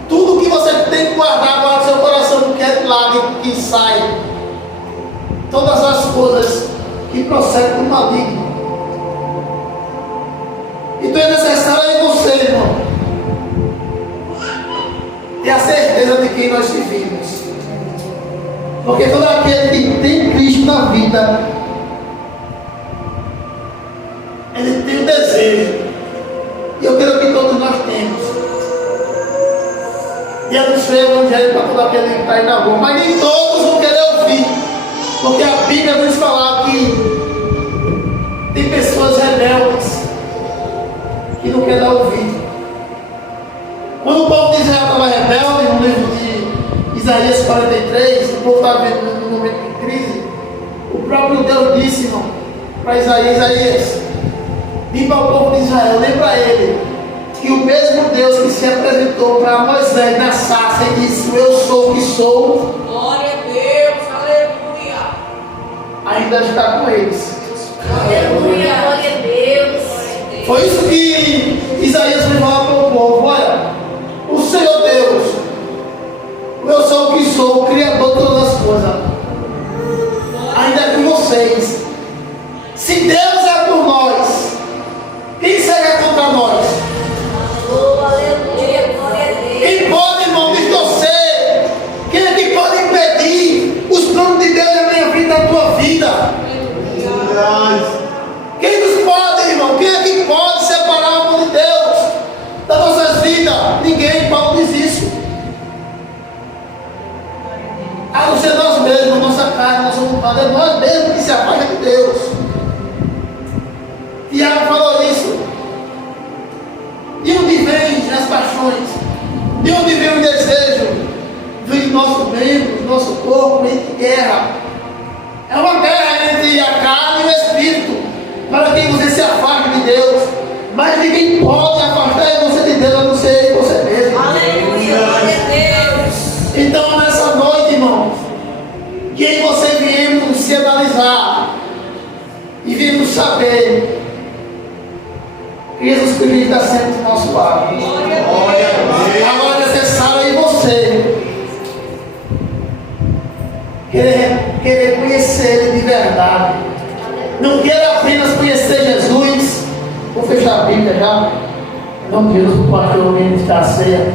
tudo que você tem que guardar, guarda no seu coração, porque é de lá que sai todas as coisas que procedem do maligno. Então é necessário em você, irmão, ter a certeza de quem nós vivemos. Porque todo aquele que tem Cristo na vida, ele tem o desejo, e eu creio que todos nós temos, de anunciar o Evangelho para todo aquele que está aí na rua, mas nem todos vão querer ouvir, porque a Bíblia nos fala que tem pessoas rebeldes que não querem dar ouvido. Quando o povo de Israel estava rebelde, no livro de Isaías 43, o povo estava vivendo num momento de crise, o próprio Deus disse, irmão, para Isaías, diz para o povo de Israel, lembra ele, que o mesmo Deus que se apresentou para Moisés na sarça e disse: eu sou o que sou. Glória a Deus, aleluia. Ainda está com eles. Aleluia, glória a Deus. Foi isso que Isaías foi falar para o povo: olha, o Senhor Deus, eu sou o que sou, o Criador de todas as coisas, ainda é com vocês. Se Deus é por nós, quem será contra nós? Oh, aleluia, glória a Deus. Quem pode, irmão, me torcer? Quem é que pode impedir os planos de Deus na minha vida, na tua vida? Quem nos pode, irmão? Quem é que pode separar o amor de Deus das nossas vidas? Ninguém. Paulo diz isso. A não ser nós mesmos, nossa carne, nossa vontade, é nós mesmos que se afasta de Deus. Tiago falou isso. De onde vem as paixões? De onde vem o desejo? Vem do nosso membro, do nosso corpo, entre guerra. É uma guerra entre a carne e o espírito, para que você se afaste de Deus. Mas ninguém pode afastar você de Deus, a não ser você mesmo. Aleluia, glória a Deus. Então nessa noite, irmãos, que em você viemos se analisar e viemos saber que Jesus Cristo está sempre do nosso lado. Agora é necessário em você querer conhecer Ele de verdade. Não queira apenas conhecer Jesus. Vou fechar a Bíblia já. Não quero o pastor ministrar a ceia.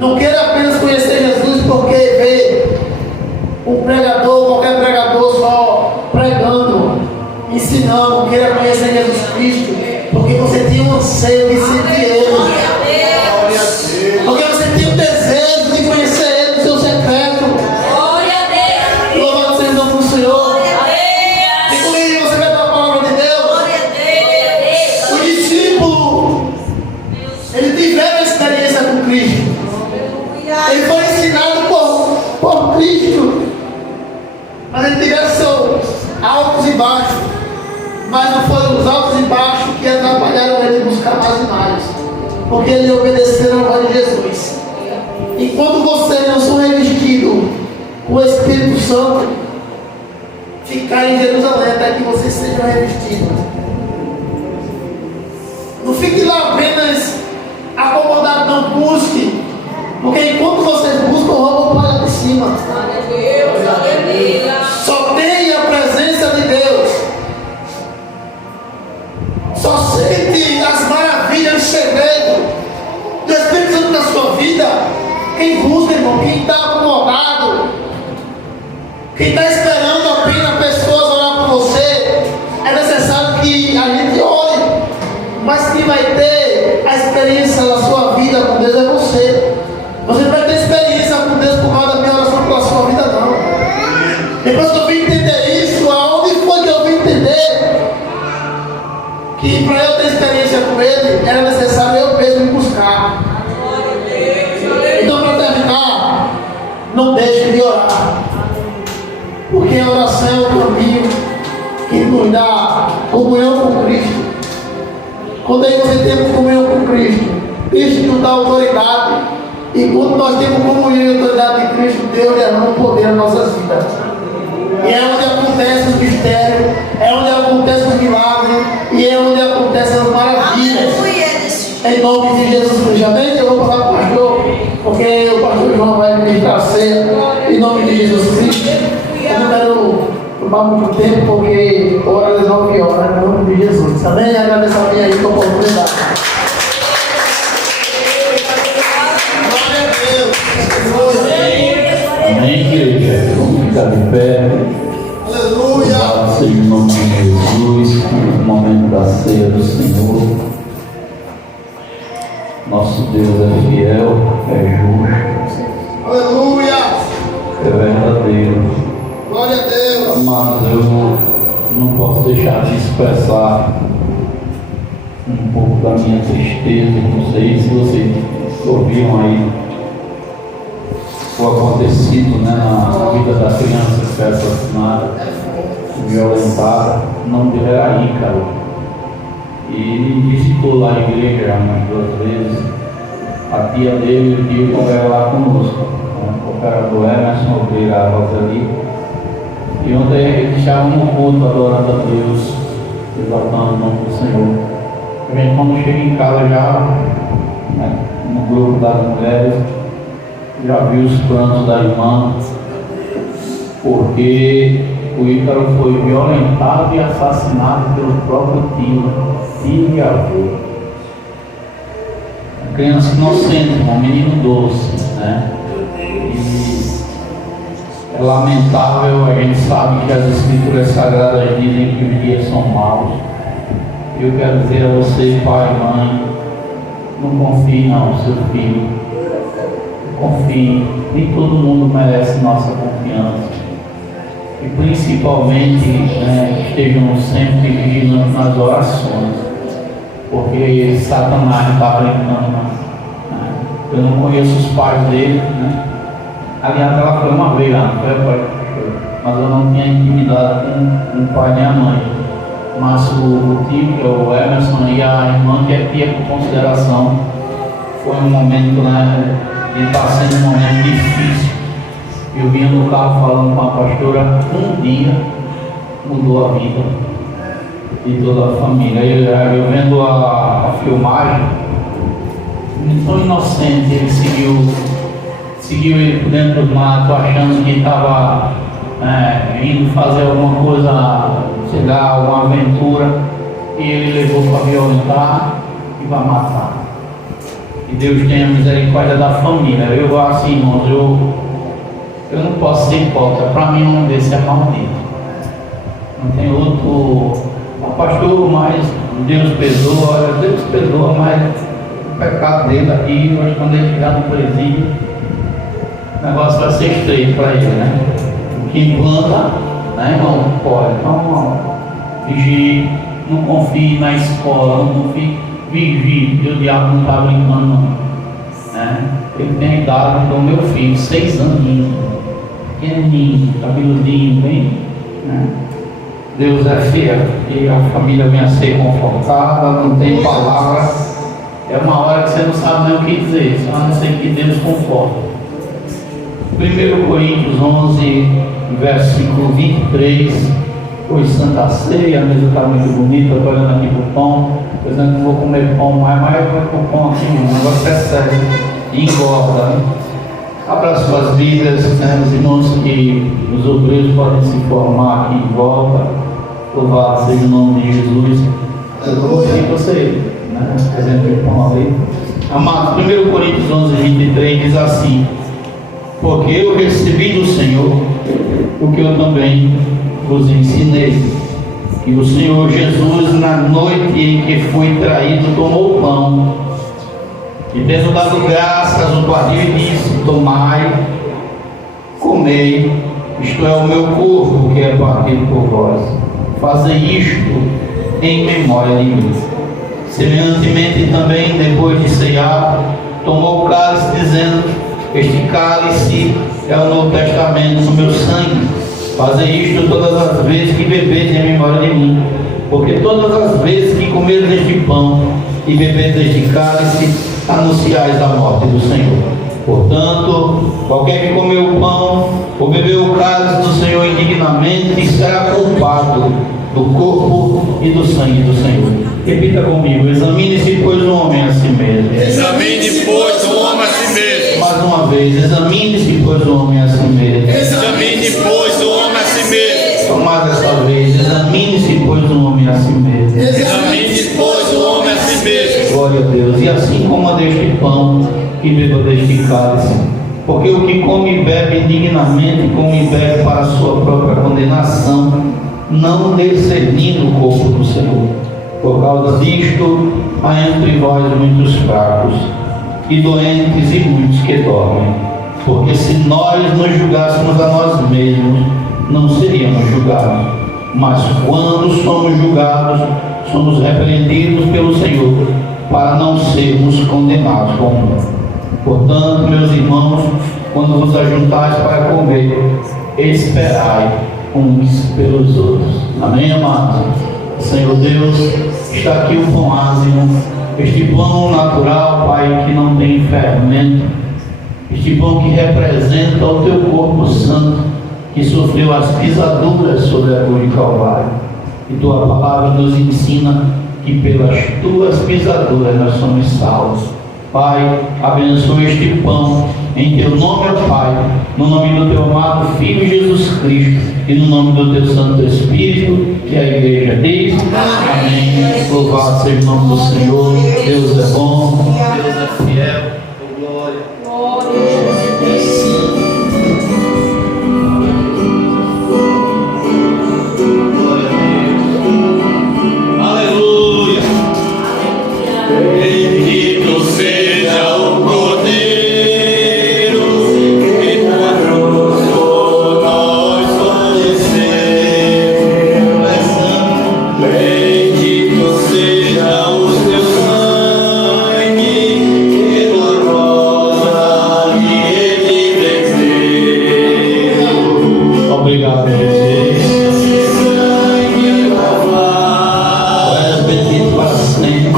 Não queira apenas conhecer Jesus porque vê um pregador, qualquer pregador só pregando, ensinando. Queira conhecer Jesus Cristo porque você tinha um anseio de sentir Ele, porque você tinha um desejo de conhecer Ele no seu secreto. Glória a Deus. Louvado seja o nome do Senhor. Glória a Deus. E comigo você vai dar a palavra de Deus. Glória a Deus. O discípulo, ele tiveram a experiência com Cristo. Ele foi ensinado por Cristo, mas ele tiveram seus altos e baixos, mas não foram os altos e baixos que atrapalharam ele buscar mais e mais, porque ele obedeceu a voz de Jesus. Enquanto vocês não são revestidos com o Espírito Santo, ficar em Jerusalém até que vocês sejam revestidos. Não fique lá apenas acomodado, não busque. Porque enquanto vocês buscam, o roubo paga de cima. Glória a Deus, aleluia. Só tem a presença de Deus. Só sente as maravilhas, o segredo do Espírito Santo na sua vida. Quem busca, irmão, quem está acomodado, quem está esperando apenas pessoas orar por você, é necessário que a gente ore. Mas quem vai ter a experiência da sua vida com Deus é você. Você não vai ter experiência com Deus por causa da minha oração pela sua vida, não. Depois que eu vim entender isso, aonde foi que eu vim entender que para eu ter experiência com Ele, era necessário eu mesmo me buscar. Então, para terminar, não deixe de orar, porque a oração é o caminho que nos dá comunhão com Cristo. Quando aí você tem comunhão com Cristo, Cristo nos dá autoridade. E quando nós temos comunhão e autoridade de Cristo, Deus derrama o poder nas nossas vidas. E é onde acontece os mistérios, é onde acontece os milagres, e é onde acontecem as maravilhas. Em nome de Jesus Cristo. Amém? Eu vou falar para o pastor, porque o pastor João vai ministrar a ceia. Em nome de Jesus Cristo. Eu não quero tomar muito tempo, porque hora das 9 horas, em nome de Jesus. Amém? Agradeço a mim aí pela oportunidade. Amém, igreja? Vamos ficar de pé. Aleluia! Louvado seja o nome de Jesus, no momento da ceia do Senhor. Nosso Deus é fiel, é justo, Aleluia! é verdadeiro. Glória a Deus! Mas eu não posso deixar de expressar um pouco da minha tristeza. Não sei se vocês ouviram aí o acontecido, né, na vida da criança que foi assassinada, violentada. O nome dele era Ícaro. E ele visitou lá a igreja umas 2 vezes. A tia dele e o tio estiveram lá conosco, né? O operador Emerson, obreiro a Roseli. E onde eles estavam no culto, adorando a Deus, exaltando o nome do Senhor. A gente, quando chega em casa, já, né, no grupo das mulheres, já viu os prantos da irmã, porque o Ícaro foi violentado e assassinado pelo próprio tio e avô. Uma criança inocente, um menino doce, né? E é lamentável, a gente sabe que as escrituras sagradas dizem que os dias são maus. Eu quero dizer a você, pai e mãe, não confie não, seu filho. Confie, nem todo mundo merece nossa confiança. E principalmente, né, estejam sempre vigilantes nas orações, porque Satanás está brincando. Né? Eu não conheço os pais dele, né? Aliás, ela foi uma vez lá, não foi, pai? Mas eu não tinha intimidade com o pai nem a mãe. Mas o tio, que é o Emerson, e a irmã, que é tia por consideração, foi um momento, né? E está sendo um momento difícil. Eu vinha no carro falando com a pastora, um dia mudou a vida de toda a família. Eu vendo a filmagem, tão inocente, ele seguiu ele por dentro do mato, achando que estava indo fazer alguma coisa, chegar a alguma aventura, e ele levou para violentar e para matar. Que Deus tenha misericórdia da família. Eu assim, irmãos, eu não posso ser hipócrita. Para mim, um desse é maldito. Não tem outro. O pastor, mas Deus perdoa, mas o pecado dele aqui, hoje, quando ele chegar no presídio, o negócio vai ser estreito para ele, né? O que implanta, né, irmão? Pode. Então, vigie, não confie na escola, não confie. Vigie, porque o diabo não está brincando, não. Né? Ele tem a idade do meu filho, 6 aninhos, pequenininho, cabeludinho, bem. Né? Deus é fiel, e a família vem a ser confortada, não tem palavra. É uma hora que você não sabe nem o que dizer, só a não ser que Deus conforta. 1 Coríntios 11, versículo 23. Hoje Santa Ceia, a mesa está muito bonita, estou olhando aqui para o pão, pensando que vou comer pão mais, mas eu vou comer pão aqui, o negócio é sério, e engorda. Né? Abra suas Bíblias, né, os irmãos que os obreiros podem se formar aqui em volta, louvado seja o nome de Jesus. Eu vou pedir você, né, exemplo de pão ali. Amado, 1 Coríntios 11, 23 diz assim: porque eu recebi do Senhor o que eu também vos ensinei, que o Senhor Jesus, na noite em que foi traído, tomou o pão e, tendo dado graças, o partiu e disse: tomai, comei, isto é o meu corpo que é partido por vós, fazei isto em memória de mim. Semelhantemente também, depois de cear, tomou o cálice, dizendo: este cálice é o Novo Testamento no meu sangue. Fazei isto todas as vezes que bebedes em memória de mim. Porque todas as vezes que comeres deste pão e bebedes deste cálice, anunciais a morte do Senhor. Portanto, qualquer que comer o pão ou beber o cálice do Senhor indignamente será culpado do corpo e do sangue do Senhor. Repita comigo: examine-se, pois, o homem a si mesmo. Examine, pois, o homem a si mesmo. Mais uma vez: examine-se, pois, o homem a si mesmo. Examine, pois, o homem a si mesmo. Mais dessa vez: examine-se, pois, o homem a si mesmo. Examine, pois, o homem a si mesmo. Glória a Deus. E assim coma deste pão e beba deste cálice. Porque o que come e bebe indignamente, come e bebe para a sua própria condenação, não discernindo o corpo do Senhor. Por causa disto, há entre vós muitos fracos, e doentes e muitos que dormem. Porque se nós nos julgássemos a nós mesmos, não seríamos julgados. Mas quando somos julgados, somos repreendidos pelo Senhor, para não sermos condenados com o mundo. Portanto, meus irmãos, quando vos ajuntais para comer, esperai uns pelos outros. Amém, amados? Senhor Deus, está aqui o pão ázimo, este pão natural, Pai, que não tem fermento, este pão que representa o teu corpo santo, que sofreu as pisaduras sobre a cruz de Calvário. E tua palavra nos ensina que pelas tuas pisaduras nós somos salvos. Pai, abençoa este pão em teu nome, ó Pai, no nome do teu amado Filho Jesus Cristo e no nome do teu Santo Espírito, que a igreja diz amém. Louvado seja o nome do Senhor. Deus é bom, Deus é fiel. Glória. Bendito seja o Cordeiro, que por nós padeceu. Bendito seja o seu sangue, que dolorosa e ele venceu. Obrigado, Jesus. Bendito para sempre.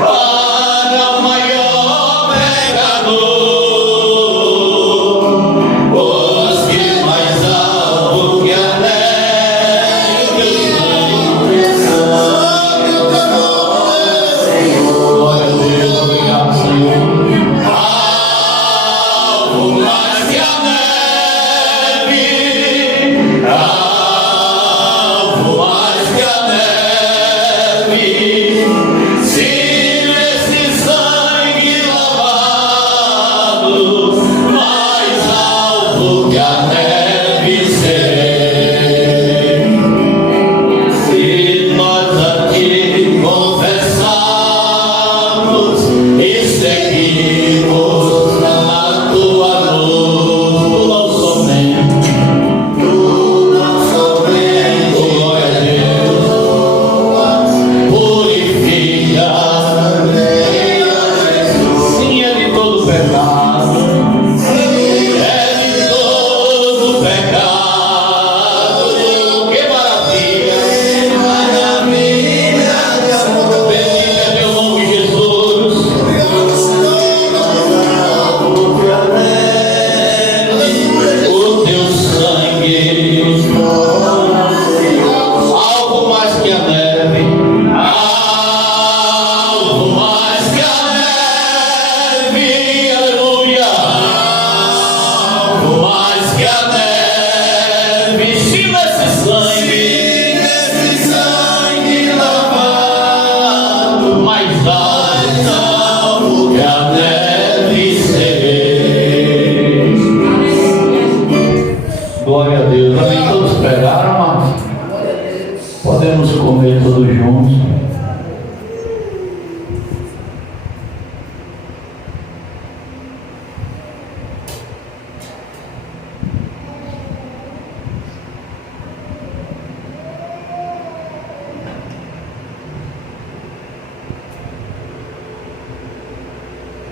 Para o maior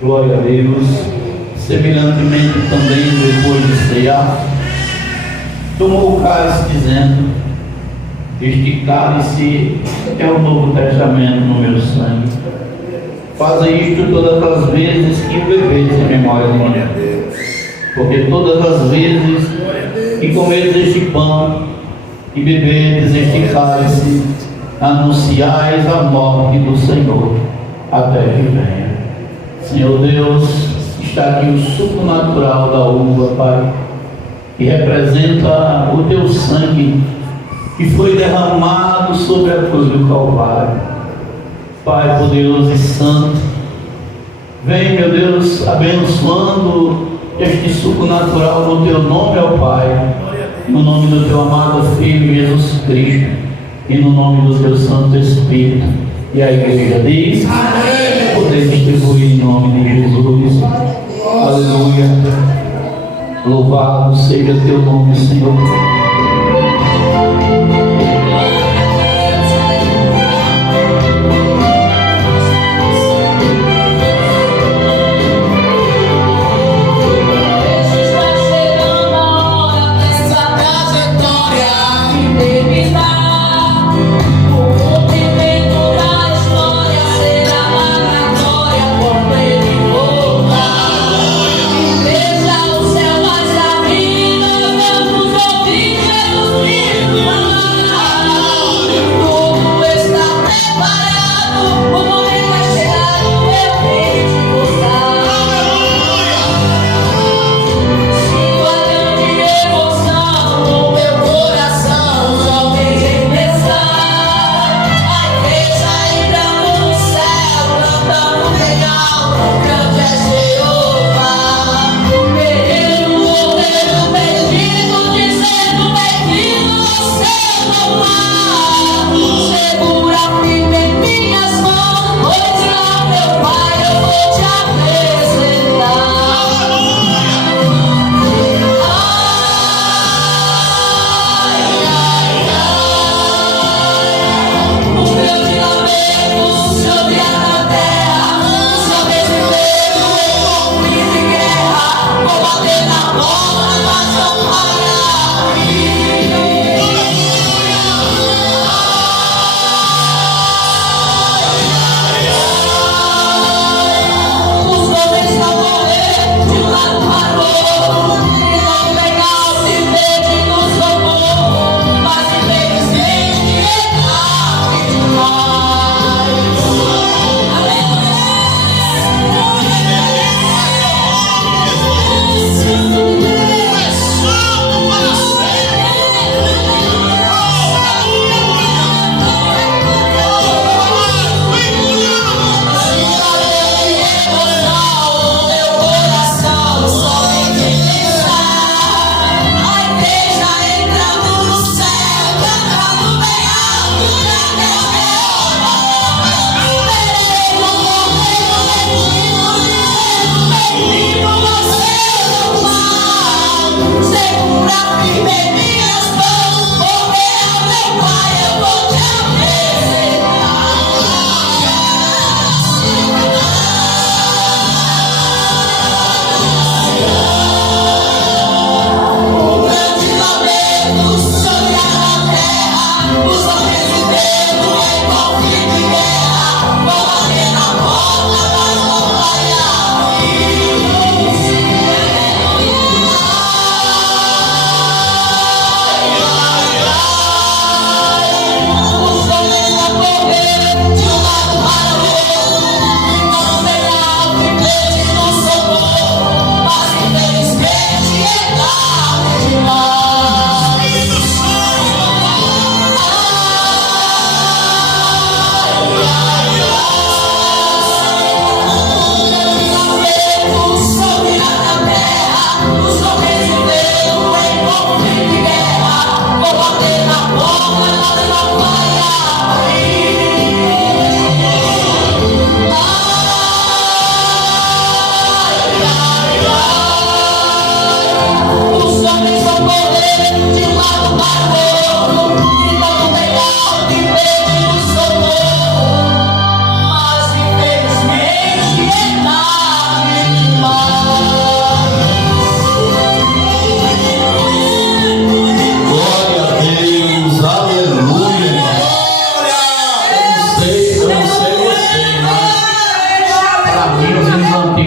Glória a Deus. Semelhantemente também, depois de cear, tomou o cálice dizendo: este cálice é o Novo Testamento no meu sangue. Faça isto todas as vezes que bebeis em memória de mim. Porque todas as vezes que comeres este pão e beberes este cálice, anunciais a morte do Senhor até que venha. Senhor Deus, está aqui o suco natural da uva, Pai, que representa o teu sangue que foi derramado sobre a cruz do Calvário. Pai poderoso e santo, vem, meu Deus, abençoando este suco natural no teu nome, ó Pai, no nome do teu amado Filho Jesus Cristo e no nome do teu Santo Espírito. E a igreja diz: amém. Poder distribuir em nome de Jesus. Aleluia. Louvado seja teu nome, Senhor. Veja o céu mais abrindo, vamos ouvir.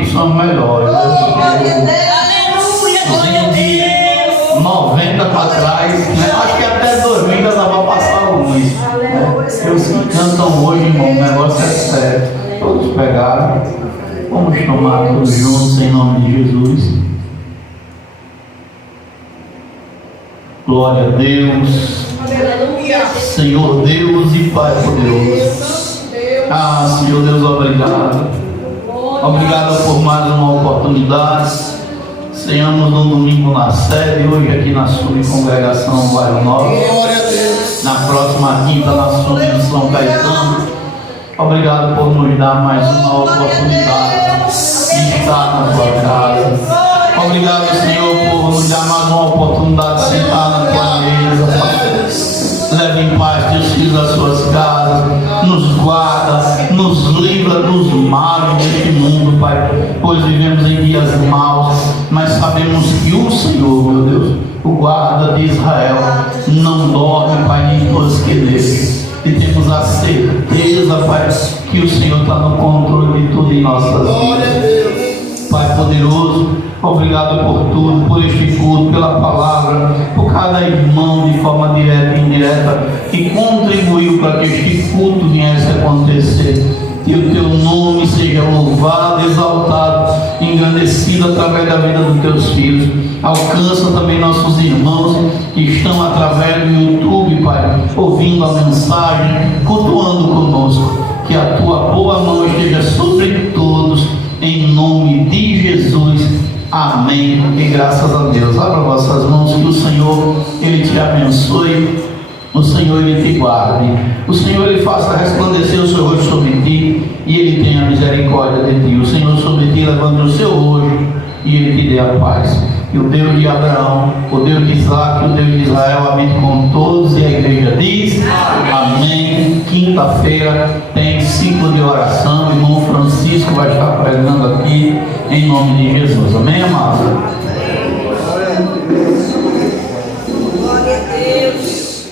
tempos são melhores. Cozinha de 90 para trás, né? Acho que até 2000 ainda dá para passar alguns. Né? Os que cantam hoje, irmão, o negócio é sério. Todos pegaram. Vamos tomar todos juntos em nome de Jesus. Glória a Deus. Senhor Deus e Pai poderoso. Senhor Deus, obrigado. Obrigado por mais uma oportunidade. Senhamos no domingo na sede, hoje aqui na subcongregação Bairro Novo. Na próxima quinta na sub de São Caetano. Obrigado por nos dar mais uma oportunidade de estar na tua casa. Obrigado, Senhor, por nos dar mais uma oportunidade de sentar na tua mesa, Pai. Leve em paz teus filhos às suas casas, nos guarda, nos livra dos males deste mundo, Pai, pois vivemos em dias maus, mas sabemos que o Senhor, meu Deus, o guarda de Israel, não dorme, Pai, nem tosque dele. E temos a certeza, Pai, que o Senhor está no controle de tudo em nossas vidas. Pai poderoso, obrigado por tudo, por este culto, pela palavra, por cada irmão de forma direta e indireta que contribuiu para que este culto viesse a acontecer. Que o teu nome seja louvado, exaltado, engrandecido através da vida dos teus filhos. Alcança também nossos irmãos que estão através do YouTube, Pai, ouvindo a mensagem, cultuando conosco. Que a tua boa mão esteja sobre todos, em nome de Jesus. Amém. E graças a Deus. Abra vossas mãos, que o Senhor, Ele te abençoe. O Senhor, Ele te guarde. O Senhor, Ele faça resplandecer o seu rosto sobre ti, e Ele tenha misericórdia de ti. O Senhor sobre ti levante o seu rosto, e Ele te dê a paz. E o Deus de Abraão, o Deus de Isaac, o Deus de Israel, habite com todos. E a igreja diz: amém. Quinta-feira tem ciclo de oração. O irmão Francisco vai estar pregando aqui, em nome de Jesus. Amém, amado? Glória a Deus.